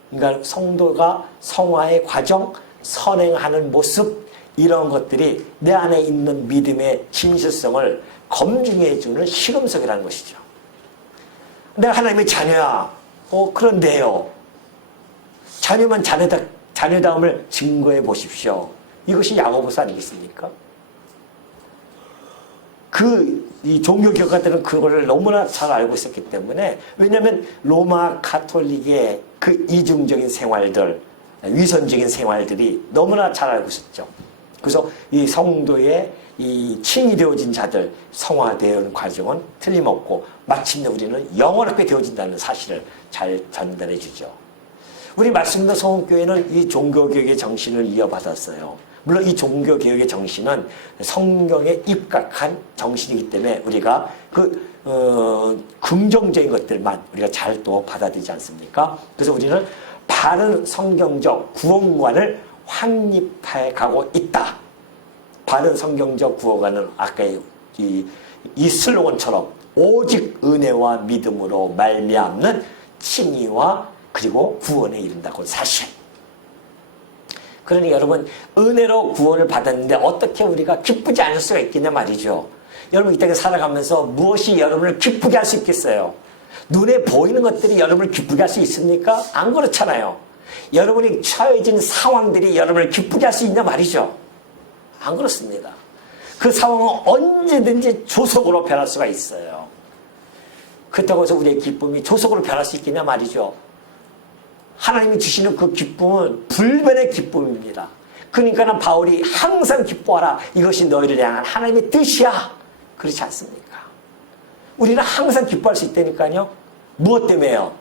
그러니까 성도가 성화의 과정, 선행하는 모습, 이런 것들이 내 안에 있는 믿음의 진실성을 검증해주는 시금석이라는 것이죠. 내가 하나님의 자녀야. 그런데요. 자녀만 자녀다움을 증거해 보십시오. 이것이 야고보서 아니겠습니까? 이 종교개혁가들은 그거를 너무나 잘 알고 있었기 때문에, 왜냐하면 로마 가톨릭의 그 이중적인 생활들, 위선적인 생활들이 너무나 잘 알고 있었죠. 그래서 이 성도의 이 칭이 되어진 자들 성화되는 과정은 틀림없고 마침내 우리는 영원하게 되어진다는 사실을 잘 전달해 주죠. 우리 말씀도 성원교회는 이 종교개혁의 정신을 이어받았어요. 물론 이 종교개혁의 정신은 성경에 입각한 정신이기 때문에 우리가 긍정적인 것들만 우리가 잘 또 받아들이지 않습니까? 그래서 우리는 바른 성경적 구원관을 확립해 가고 있다. 바른 성경적 구원관은 아까 이 슬로건처럼 오직 은혜와 믿음으로 말미암는 칭의와 그리고 구원에 이른다고 사실. 그러니 여러분, 은혜로 구원을 받았는데 어떻게 우리가 기쁘지 않을 수가 있겠냐 말이죠. 여러분, 이 땅에 살아가면서 무엇이 여러분을 기쁘게 할 수 있겠어요? 눈에 보이는 것들이 여러분을 기쁘게 할 수 있습니까? 안 그렇잖아요. 여러분이 처해진 상황들이 여러분을 기쁘게 할 수 있냐 말이죠. 안 그렇습니다. 그 상황은 언제든지 조속으로 변할 수가 있어요. 그렇다고 해서 우리의 기쁨이 조속으로 변할 수 있겠냐 말이죠. 하나님이 주시는 그 기쁨은 불변의 기쁨입니다. 그러니까 바울이 항상 기뻐하라. 이것이 너희를 향한 하나님의 뜻이야. 그렇지 않습니까? 우리는 항상 기뻐할 수 있다니까요. 무엇 때문에요?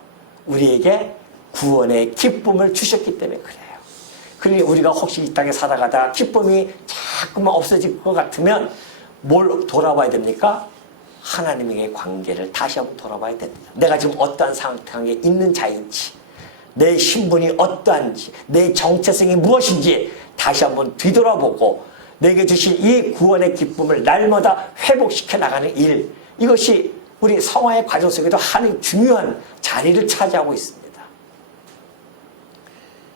우리에게 구원의 기쁨을 주셨기 때문에 그래요. 그러니 우리가 혹시 이 땅에 살아가다가 기쁨이 자꾸만 없어질 것 같으면 뭘 돌아봐야 됩니까? 하나님에게 관계를 다시 한번 돌아봐야 됩니다. 내가 지금 어떠한 상황에 있는 자인지, 내 신분이 어떠한지, 내 정체성이 무엇인지 다시 한번 뒤돌아보고 내게 주신 이 구원의 기쁨을 날마다 회복시켜 나가는 일, 이것이 우리 성화의 과정 속에도 하나의 중요한 자리를 차지하고 있습니다.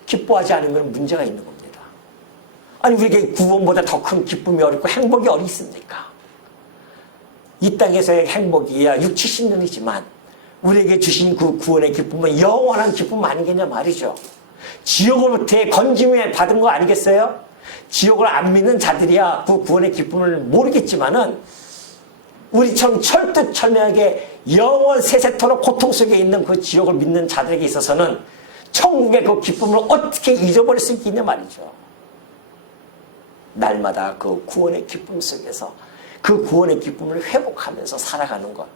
기뻐하지 않으면 문제가 있는 겁니다. 아니, 우리에게 구원보다 더 큰 기쁨이 어디 있고 행복이 어디 있습니까? 이 땅에서의 행복이야 6, 70년이지만 우리에게 주신 그 구원의 기쁨은 영원한 기쁨 아니겠냐 말이죠. 지옥으로부터의 건짐에 받은 거 아니겠어요? 지옥을 안 믿는 자들이야 그 구원의 기쁨을 모르겠지만은 우리처럼 철두철미하게 영원 세세토록 고통 속에 있는 그 지옥을 믿는 자들에게 있어서는 천국의 그 기쁨을 어떻게 잊어버릴 수 있겠냐 말이죠. 날마다 그 구원의 기쁨 속에서 그 구원의 기쁨을 회복하면서 살아가는 것.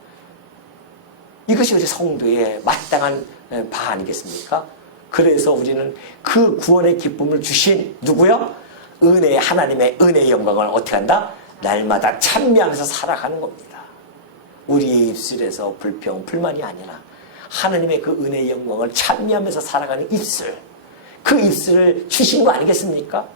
이것이 우리 성도의 마땅한 바 아니겠습니까? 그래서 우리는 그 구원의 기쁨을 주신 누구요? 은혜의 하나님의 은혜의 영광을 어떻게 한다? 날마다 찬미하면서 살아가는 겁니다. 우리의 입술에서 불평, 불만이 아니라 하나님의 그 은혜의 영광을 찬미하면서 살아가는 입술. 그 입술을 주신 거 아니겠습니까?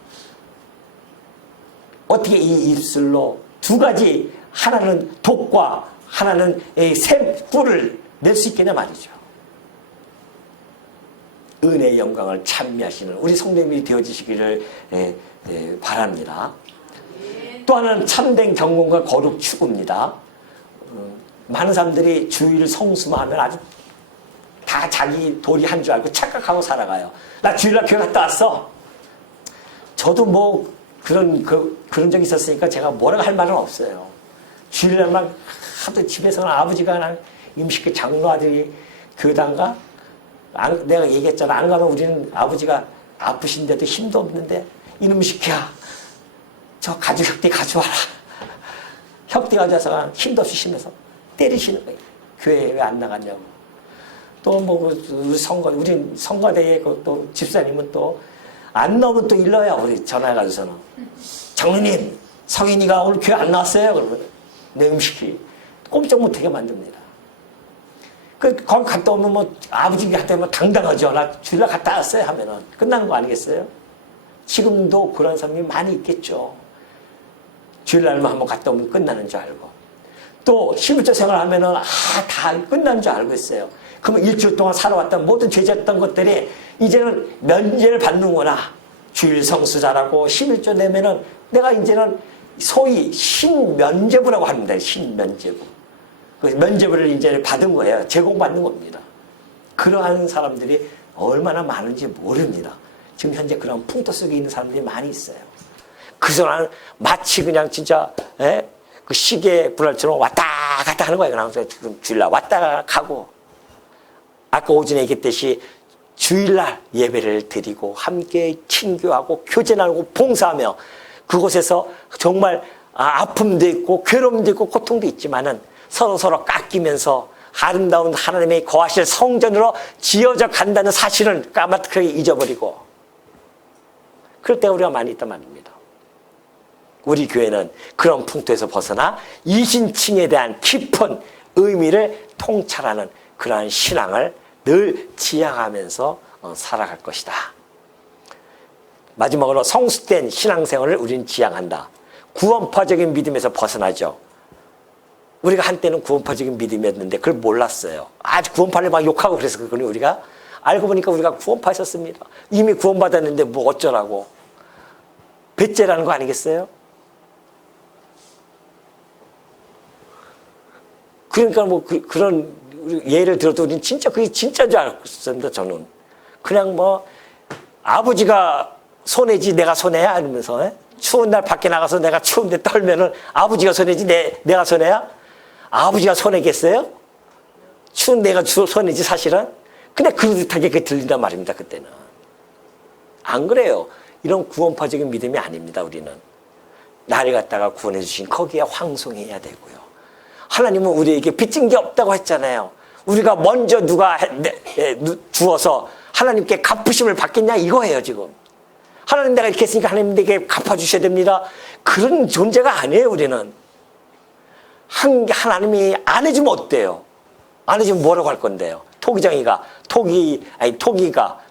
어떻게 이 입술로 두 가지, 하나는 독과 하나는 샘, 꿀을 낼 수 있겠냐 말이죠. 은혜의 영광을 찬미하시는 우리 성도님이 되어주시기를 바랍니다. 또 하나는 참된 경건과 거룩 추구입니다. 많은 사람들이 주일 성수만 하면 아주 다 자기 도리 한 줄 알고 착각하고 살아가요. 나 주일날 교회 갔다 왔어. 저도 뭐 그런 적이 있었으니까 제가 뭐라고 할 말은 없어요. 주일날만 하도 집에서는 아버지가 그냥 임식 장로 아들이 교회단가? 내가 얘기했잖아. 안 가면 우리는 아버지가 아프신데도 힘도 없는데 이놈 시키야. 저 가죽 혁대 가져와라. 혁대 가져와서 힘도 없이 심해서 때리시는 거예요. 교회에 왜 안 나갔냐고. 또 뭐 우리 성가대에 또 집사님은 또 안 나오면 또 일러야 우리 전화해가지고서는 장로님 성인이가 오늘 교회 안 나왔어요. 그러면 내 음식이 꼼짝 못하게 만듭니다. 거기 갔다 오면 뭐 아버지한테 뭐 당당하죠. 나 주일날 갔다 왔어요 하면은 끝나는 거 아니겠어요? 지금도 그런 사람이 많이 있겠죠. 주일날만 한번 갔다 오면 끝나는 줄 알고. 또 11조 생활하면은 다 끝난 줄 알고 있어요. 그러면 일주일 동안 살아왔던 모든 죄졌던 것들이 이제는 면제를 받는구나. 주일 성수 잘하고 11조 내면은 내가 이제는 소위 신면제부라고 합니다. 신면제부. 그 면제부를 이제 받은 거예요. 제공받는 겁니다. 그러한 사람들이 얼마나 많은지 모릅니다. 지금 현재 그런 풍토 속에 있는 사람들이 많이 있어요. 그 사람은 마치 그냥 진짜 그 시계 불알처럼 왔다 갔다 하는 거예요. 그냥 지금 주일날 왔다 가고. 아까 오전에 얘기했듯이 주일날 예배를 드리고 함께 친교하고 교제 나누고 봉사하며 그곳에서 정말 아픔도 있고 괴로움도 있고 고통도 있지만은 서로 깎이면서 아름다운 하나님의 거하실 성전으로 지어져 간다는 사실을 까맣게 잊어버리고 그럴 때가 우리가 많이 있단 말입니다. 우리 교회는 그런 풍토에서 벗어나 이신칭에 대한 깊은 의미를 통찰하는 그러한 신앙을 늘 지향하면서 살아갈 것이다. 마지막으로 성숙된 신앙생활을 우리는 지향한다. 구원파적인 믿음에서 벗어나죠. 우리가 한때는 구원파적인 믿음이었는데 그걸 몰랐어요. 아주 구원파를 막 욕하고 그래서 그거는 우리가 알고 보니까 우리가 구원파였었습니다. 이미 구원받았는데 뭐 어쩌라고. 배째라는 거 아니겠어요? 그러니까 뭐 그런 예를 들어도 우리는 진짜 그게 진짜인 줄 알았습니다. 저는 그냥 뭐 아버지가 손해지 내가 손해야 이러면서 추운 날 밖에 나가서 내가 추운데 떨면은 아버지가 손해지 내가 손해야? 아버지가 손해겠어요? 추운 내가 손해지 사실은? 근데 그릇하게 그게 들린단 말입니다. 그때는 안 그래요. 이런 구원파적인 믿음이 아닙니다. 우리는 나를 갖다가 구원해 주신 거기에 황송해야 되고요. 하나님은 우리에게 빚진 게 없다고 했잖아요. 우리가 먼저 누가 주어서 하나님께 갚으심을 받겠냐 이거예요. 지금 하나님 내가 이렇게 했으니까 하나님 내게 갚아주셔야 됩니다. 그런 존재가 아니에요. 우리는 하나님이 안 해주면 어때요? 안 해주면 뭐라고 할 건데요? 토기장이가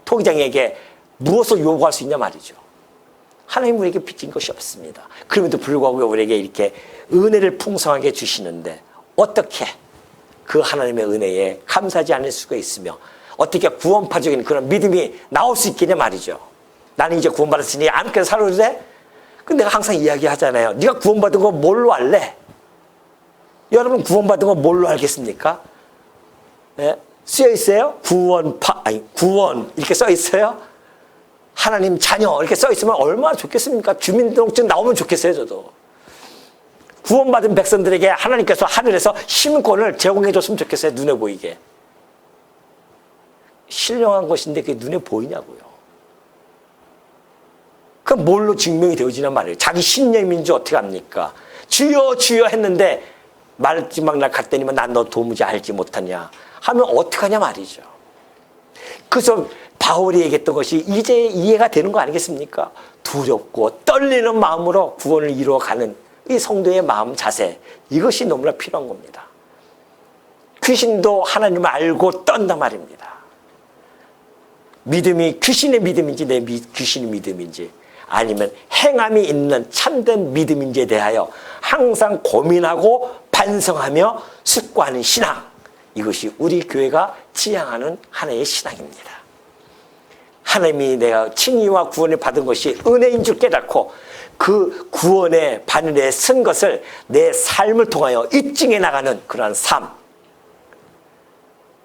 토기장에게 무엇을 요구할 수 있냐 말이죠. 하나님 우리에게 빚진 것이 없습니다. 그럼에도 불구하고 우리에게 이렇게 은혜를 풍성하게 주시는데 어떻게 그 하나님의 은혜에 감사하지 않을 수가 있으며 어떻게 구원파적인 그런 믿음이 나올 수 있겠냐 말이죠. 나는 이제 구원받았으니 아무렇게나 살아도 돼? 근데 내가 항상 이야기하잖아요. 네가 구원받은 거 뭘로 할래? 여러분 구원받은 거 뭘로 알겠습니까? 예? 쓰여 있어요? 구원 이렇게 써 있어요? 하나님 자녀 이렇게 써 있으면 얼마나 좋겠습니까? 주민등록증 나오면 좋겠어요, 저도. 구원받은 백성들에게 하나님께서 하늘에서 시민권을 제공해 줬으면 좋겠어요, 눈에 보이게. 신령한 것인데 그게 눈에 보이냐고요. 그럼 뭘로 증명이 되어지냐 말이에요. 자기 신념인지 어떻게 합니까? 주여 주여 했는데 마지막 날 갔더니만 난 너 도무지 알지 못하냐 하면 어떡하냐 말이죠. 그래서 바울이 얘기했던 것이 이제 이해가 되는 거 아니겠습니까? 두렵고 떨리는 마음으로 구원을 이루어가는 이 성도의 마음 자세, 이것이 너무나 필요한 겁니다. 귀신도 하나님을 알고 떤단 말입니다. 믿음이 귀신의 믿음인지 내 귀신의 믿음인지 아니면 행함이 있는 참된 믿음인지에 대하여 항상 고민하고 반성하며 숙고하는 신앙, 이것이 우리 교회가 지향하는 하나의 신앙입니다. 하나님이 내가 칭의와 구원을 받은 것이 은혜인 줄 깨닫고 그 구원의 바늘에 쓴 것을 내 삶을 통하여 입증해 나가는 그러한 삶,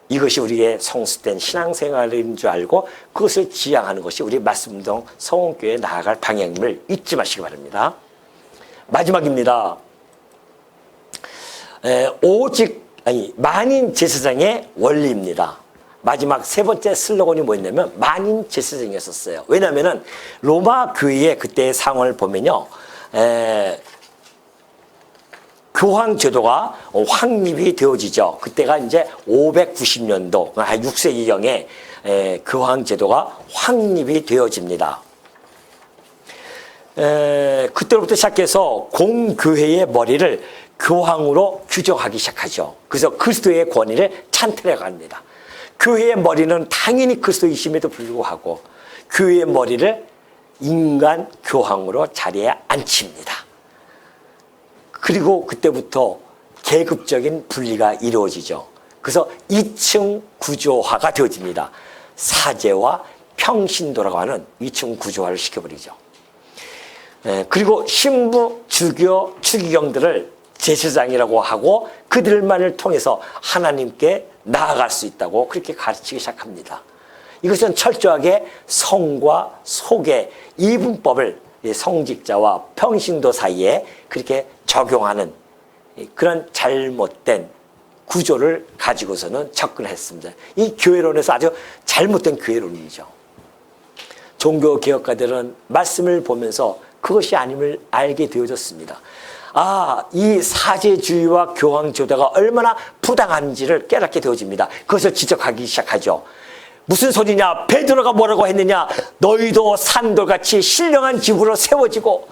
이것이 우리의 성숙된 신앙생활인 줄 알고 그것을 지향하는 것이 우리 말씀운동 성원교회에 나아갈 방향임을 잊지 마시기 바랍니다. 마지막입니다. 만인 제사장의 원리입니다. 마지막 세 번째 슬로건이 뭐였냐면 만인 제사장이었었어요. 왜냐하면 로마 교회의 그때의 상황을 보면요, 교황 제도가 확립이 되어지죠. 그때가 이제 590년도, 6세기경에 교황 제도가 확립이 되어집니다. 그때로부터 시작해서 공교회의 머리를 교황으로 규정하기 시작하죠. 그래서 그리스도의 권위를 찬틀해 갑니다. 교회의 머리는 당연히 그리스도이심에도 불구하고 교회의 머리를 인간 교황으로 자리에 앉힙니다. 그리고 그때부터 계급적인 분리가 이루어지죠. 그래서 2층 구조화가 되어집니다. 사제와 평신도라고 하는 2층 구조화를 시켜버리죠. 그리고 신부, 주교, 추기경들을 제사장이라고 하고 그들만을 통해서 하나님께 나아갈 수 있다고 그렇게 가르치기 시작합니다. 이것은 철저하게 성과 속의 이분법을 성직자와 평신도 사이에 그렇게 적용하는 그런 잘못된 구조를 가지고서는 접근했습니다. 이 교회론에서 아주 잘못된 교회론이죠. 종교개혁가들은 말씀을 보면서 그것이 아님을 알게 되어졌습니다. 이 사제주의와 교황제도가 얼마나 부당한지를 깨닫게 되어집니다. 그것을 지적하기 시작하죠. 무슨 소리냐? 베드로가 뭐라고 했느냐? 너희도 산돌같이 신령한 집으로 세워지고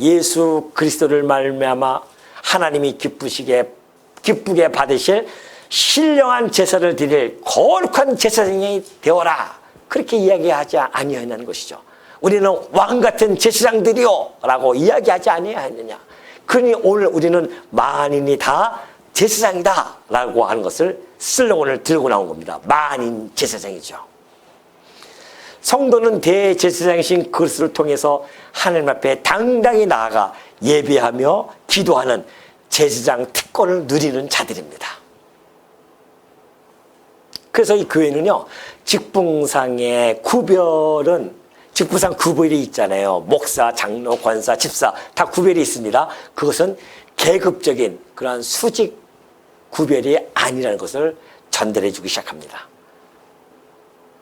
예수 그리스도를 말미암아 하나님이 기쁘게 받으실 신령한 제사를 드릴 거룩한 제사장이 되어라. 그렇게 이야기하지 아니하는 것이죠. 우리는 왕같은 제사장들이요 라고 이야기하지 아니하느냐. 그러니 오늘 우리는 만인이 다 제사장이다 라고 하는 것을 슬로건을 들고 나온 겁니다. 만인 제사장이죠. 성도는 대제사장이신 그리스도를 통해서 하나님 앞에 당당히 나아가 예배하며 기도하는 제사장 특권을 누리는 자들입니다. 그래서 이 교회는요, 직분상의 구별이 있잖아요. 목사, 장로, 권사, 집사 다 구별이 있습니다. 그것은 계급적인 그러한 수직 구별이 아니라는 것을 전달해 주기 시작합니다.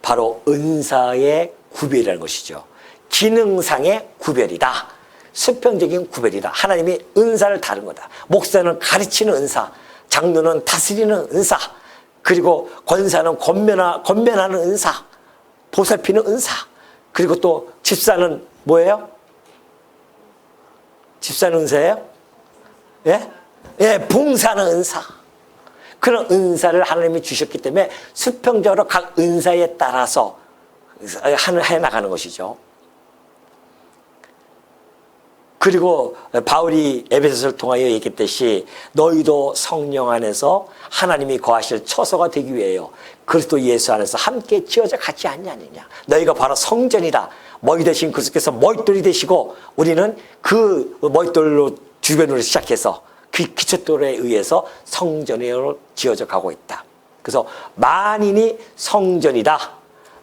바로 은사의 구별이라는 것이죠. 기능상의 구별이다. 수평적인 구별이다. 하나님이 은사를 다른 거다. 목사는 가르치는 은사, 장로는 다스리는 은사, 그리고 권사는 권면하는 은사, 보살피는 은사, 그리고 또 집사는 뭐예요? 집사는 은사예요? 예, 봉사는 은사. 그런 은사를 하나님이 주셨기 때문에 수평적으로 각 은사에 따라서 해나가는 것이죠. 그리고 바울이 에베소서를 통하여 얘기했듯이 너희도 성령 안에서 하나님이 거하실 처소가 되기 위하여 그리스도 예수 안에서 함께 지어져 같지 않냐느냐. 너희가 바로 성전이다. 머리 대신 그리스도께서 머릿돌이 되시고 우리는 그 머릿돌로 주변으로 시작해서 그 기초도에 의해서 성전으로 지어져 가고 있다. 그래서 만인이 성전이다.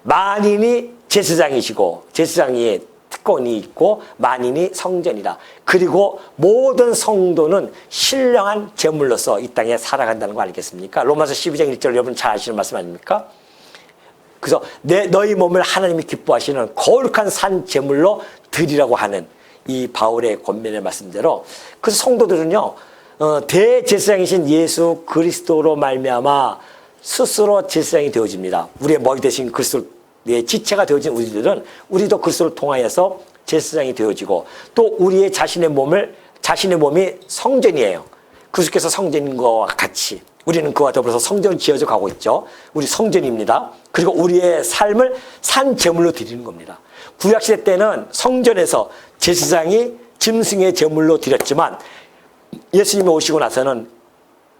만인이 제사장이시고 제사장이 특권이 있고 만인이 성전이다. 그리고 모든 성도는 신령한 제물로서 이 땅에 살아간다는 거 알겠습니까? 로마서 12장 1절 여러분 잘 아시는 말씀 아닙니까? 그래서 너희 몸을 하나님이 기뻐하시는 거룩한 산 제물로 드리라고 하는 이 바울의 권면의 말씀대로 그래서 성도들은요 대제사장이신 예수 그리스도로 말미암아 스스로 제사장이 되어집니다. 우리의 머리 대신 그리스도의 지체가 되어진 우리들은 우리도 그리스도를 통하여서 제사장이 되어지고 또 우리의 자신의 몸이 성전이에요. 그리스도께서 성전인 것과 같이 우리는 그와 더불어서 성전을 지어져 가고 있죠. 우리 성전입니다. 그리고 우리의 삶을 산 제물로 드리는 겁니다. 구약시대 때는 성전에서 제사장이 짐승의 제물로 드렸지만 예수님이 오시고 나서는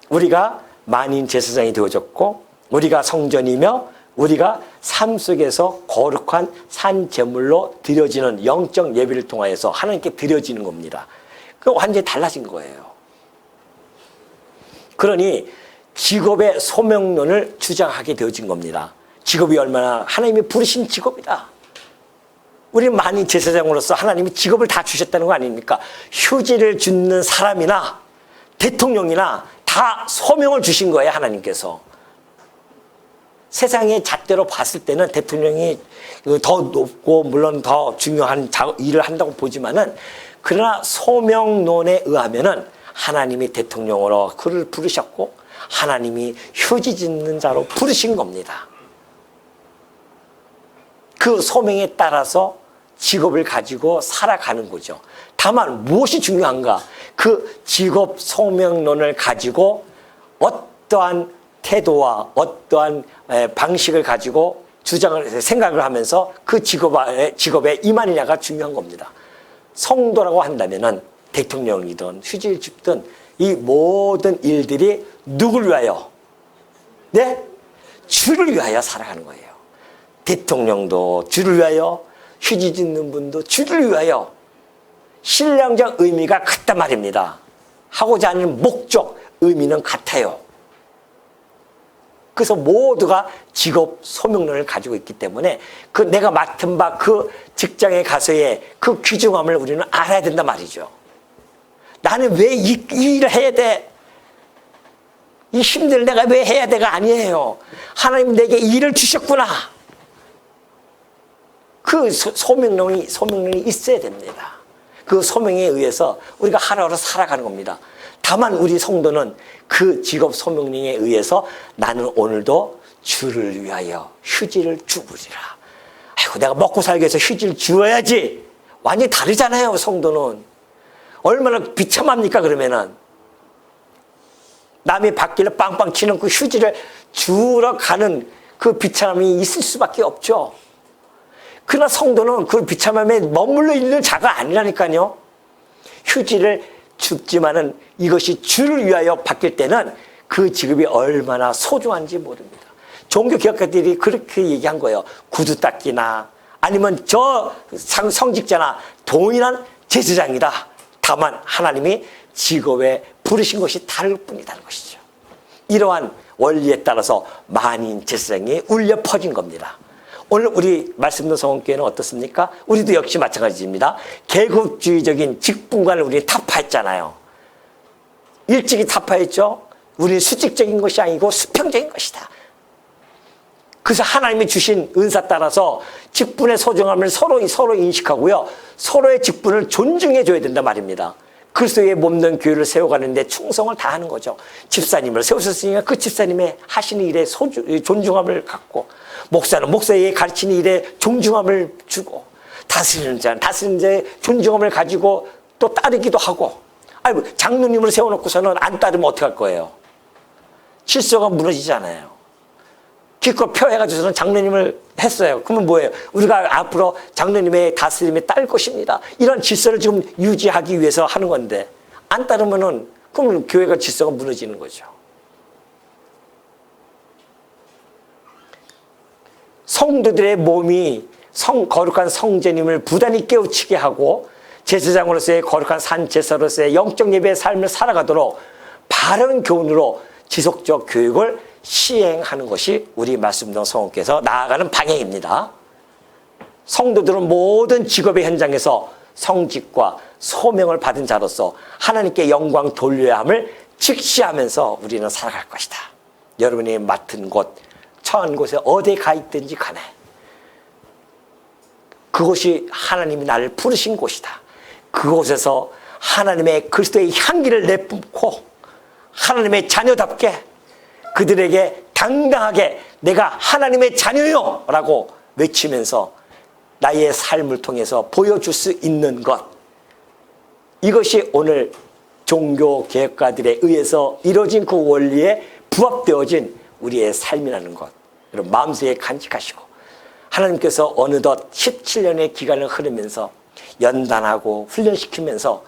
우리가 만인 제사장이 되어졌고 우리가 성전이며 우리가 삶 속에서 거룩한 산 제물로 드려지는 영적 예배를 통하여서 하나님께 드려지는 겁니다. 그 완전히 달라진 거예요. 그러니 직업의 소명론을 주장하게 되어진 겁니다. 직업이 얼마나 하나님이 부르신 직업이다. 우리 만인 제사장으로서 하나님이 직업을 다 주셨다는 거 아닙니까? 휴지를 줍는 사람이나 대통령이나 다 소명을 주신 거예요, 하나님께서. 세상의 잣대로 봤을 때는 대통령이 더 높고 물론 더 중요한 일을 한다고 보지만은 그러나 소명론에 의하면은 하나님이 대통령으로 그를 부르셨고 하나님이 휴지 줍는 자로 부르신 겁니다. 그 소명에 따라서 직업을 가지고 살아가는 거죠. 다만 무엇이 중요한가? 그 직업 소명론을 가지고 어떠한 태도와 어떠한 방식을 가지고 생각을 하면서 그 직업에 임하느냐가 중요한 겁니다. 성도라고 한다면은 대통령이든 휴지를 줍든 이 모든 일들이 누구를 위하여? 네? 주를 위하여 살아가는 거예요. 대통령도 주를 위하여, 휴지 줍는 분도 주를 위하여. 신령적 의미가 같단 말입니다. 하고자 하는 목적, 의미는 같아요. 그래서 모두가 직업 소명론을 가지고 있기 때문에 그 내가 맡은 바 그 직장에 가서의 그 귀중함을 우리는 알아야 된단 말이죠. 나는 왜 이 일을 해야 돼? 이 힘들 내가 왜 해야 돼가 아니에요. 하나님 내게 이 일을 주셨구나. 그 소명론이 있어야 됩니다. 그 소명에 의해서 우리가 하루하루 살아가는 겁니다. 다만 우리 성도는 그 직업 소명령에 의해서 나는 오늘도 주를 위하여 휴지를 주부리라. 아이고 내가 먹고 살기 위해서 휴지를 주어야지. 완전히 다르잖아요. 성도는. 얼마나 비참합니까 그러면은. 남이 받길래 빵빵 치는 그 휴지를 주러 가는 그 비참함이 있을 수밖에 없죠. 그러나 성도는 그 비참함에 머물러 있는 자가 아니라니까요. 휴지를 줍지만은 이것이 주를 위하여 바뀔 때는 그 직업이 얼마나 소중한지 모릅니다. 종교 개혁가들이 그렇게 얘기한 거예요. 구두 닦기나 아니면 저 성직자나 동일한 제사장이다. 다만 하나님이 직업에 부르신 것이 다를 뿐이라는 것이죠. 이러한 원리에 따라서 만인 제사장이 울려 퍼진 겁니다. 오늘 우리 말씀 듣는 성원교회는 어떻습니까? 우리도 역시 마찬가지입니다. 계급주의적인 직분관을 우리 타파했잖아요. 일찍이 타파했죠. 우리는 수직적인 것이 아니고 수평적인 것이다. 그래서 하나님이 주신 은사 따라서 직분의 소중함을 서로 인식하고요. 서로의 직분을 존중해 줘야 된단 말입니다. 그리스도의 몸된 교회를 세워가는데 충성을 다하는 거죠. 집사님을 세우셨으니까 그 집사님의 하시는 일에 존중함을 갖고, 목사는 목사의 가르치는 일에 존중함을 주고, 다스리는 자는 다스리는 자의 존중함을 가지고 또 따르기도 하고. 아이고, 장로님을 세워놓고서는 안 따르면 어떡할 거예요? 질서가 무너지잖아요. 기껏 표해가지고서는 장로님을 했어요. 그러면 뭐예요? 우리가 앞으로 장로님의 다스림에 따를 것입니다. 이런 질서를 지금 유지하기 위해서 하는 건데, 안 따르면은, 그러면 교회가 질서가 무너지는 거죠. 성도들의 몸이 거룩한 성전임을 부단히 깨우치게 하고, 제사장으로서의 거룩한 산제사로서의 영적 예배의 삶을 살아가도록 바른 교훈으로 지속적 교육을 시행하는 것이 우리 말씀동 성원께서 나아가는 방향입니다. 성도들은 모든 직업의 현장에서 성직과 소명을 받은 자로서 하나님께 영광 돌려야 함을 직시하면서 우리는 살아갈 것이다. 여러분이 맡은 곳, 처한 곳에 어디에 가 있든지 간에 그곳이 하나님이 나를 부르신 곳이다. 그곳에서 하나님의 그리스도의 향기를 내뿜고 하나님의 자녀답게 그들에게 당당하게 내가 하나님의 자녀요 라고 외치면서 나의 삶을 통해서 보여줄 수 있는 것, 이것이 오늘 종교개혁가들에 의해서 이루어진 그 원리에 부합되어진 우리의 삶이라는 것, 여러분 마음속에 간직하시고, 하나님께서 어느덧 17년의 기간을 흐르면서 연단하고 훈련시키면서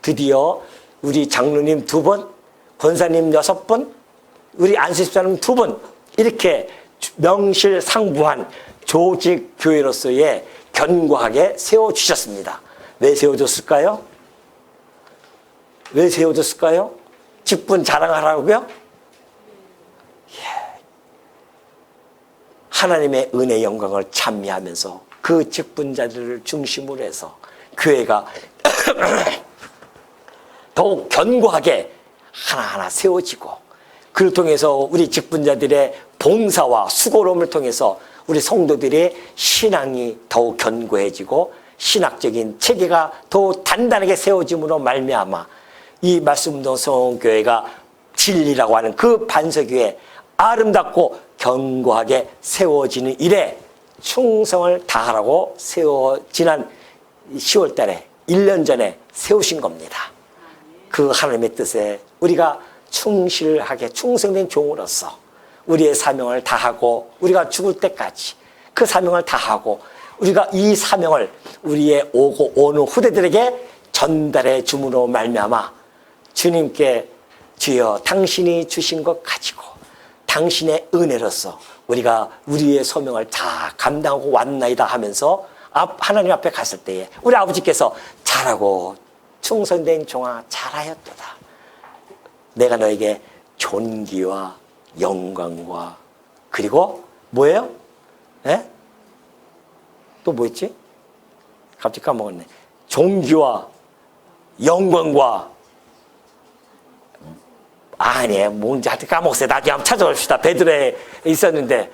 드디어 우리 장로님 2분, 권사님 6분, 우리 안수집사님 2분, 이렇게 명실상부한 조직 교회로서의 견고하게 세워주셨습니다. 왜 세워줬을까요? 왜 세워줬을까요? 직분 자랑하라고요? 하나님의 은혜 영광을 찬미하면서 그 직분자들을 중심으로 해서 교회가 더욱 견고하게 하나하나 세워지고, 그를 통해서 우리 직분자들의 봉사와 수고로움을 통해서 우리 성도들의 신앙이 더욱 견고해지고 신학적인 체계가 더욱 단단하게 세워짐으로 말미암아 이 말씀운동 성교회가 진리라고 하는 그 반석위에 아름답고 견고하게 세워지는 일에 충성을 다하라고 지난 10월 달에 1년 전에 세우신 겁니다. 그 하나님의 뜻에 우리가 충실하게 충성된 종으로서 우리의 사명을 다하고 우리가 죽을 때까지 그 사명을 다하고 우리가 이 사명을 우리의 오고 오는 후대들에게 전달해 줌으로 말미암아 주님께 주여 당신이 주신 것 가지고 당신의 은혜로서 우리가 우리의 소명을 다 감당하고 왔나이다 하면서 하나님 앞에 갔을 때에 우리 아버지께서 잘하고 충성된 종아 잘하였도다. 내가 너에게 존귀와 영광과 그리고 뭐예요? 예? 또 뭐 있지? 갑자기 까먹었네. 존귀와 영광과 아니에요. 뭔지 하여튼 까먹었어요. 나중에 한번 찾아봅시다. 베드로에 있었는데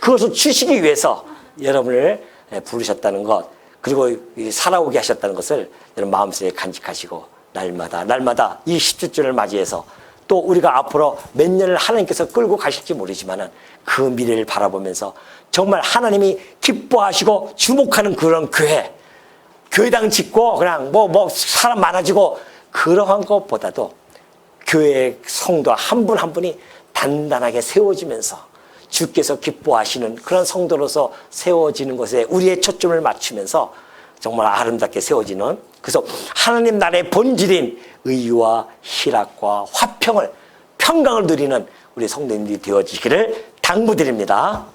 그것을 주시기 위해서 여러분을 부르셨다는 것, 그리고 살아오게 하셨다는 것을 여러분 마음속에 간직하시고 날마다 이 10주년을 맞이해서 또 우리가 앞으로 몇 년을 하나님께서 끌고 가실지 모르지만은 그 미래를 바라보면서 정말 하나님이 기뻐하시고 주목하는 그런 교회당 짓고 그냥 뭐 사람 많아지고 그러한 것보다도 교회 성도 한 분 한 분이 단단하게 세워지면서 주께서 기뻐하시는 그런 성도로서 세워지는 것에 우리의 초점을 맞추면서 정말 아름답게 세워지는, 그래서 하나님 나라의 본질인 의와 희락과 화평을 평강을 누리는 우리 성도님들이 되어지기를 당부드립니다.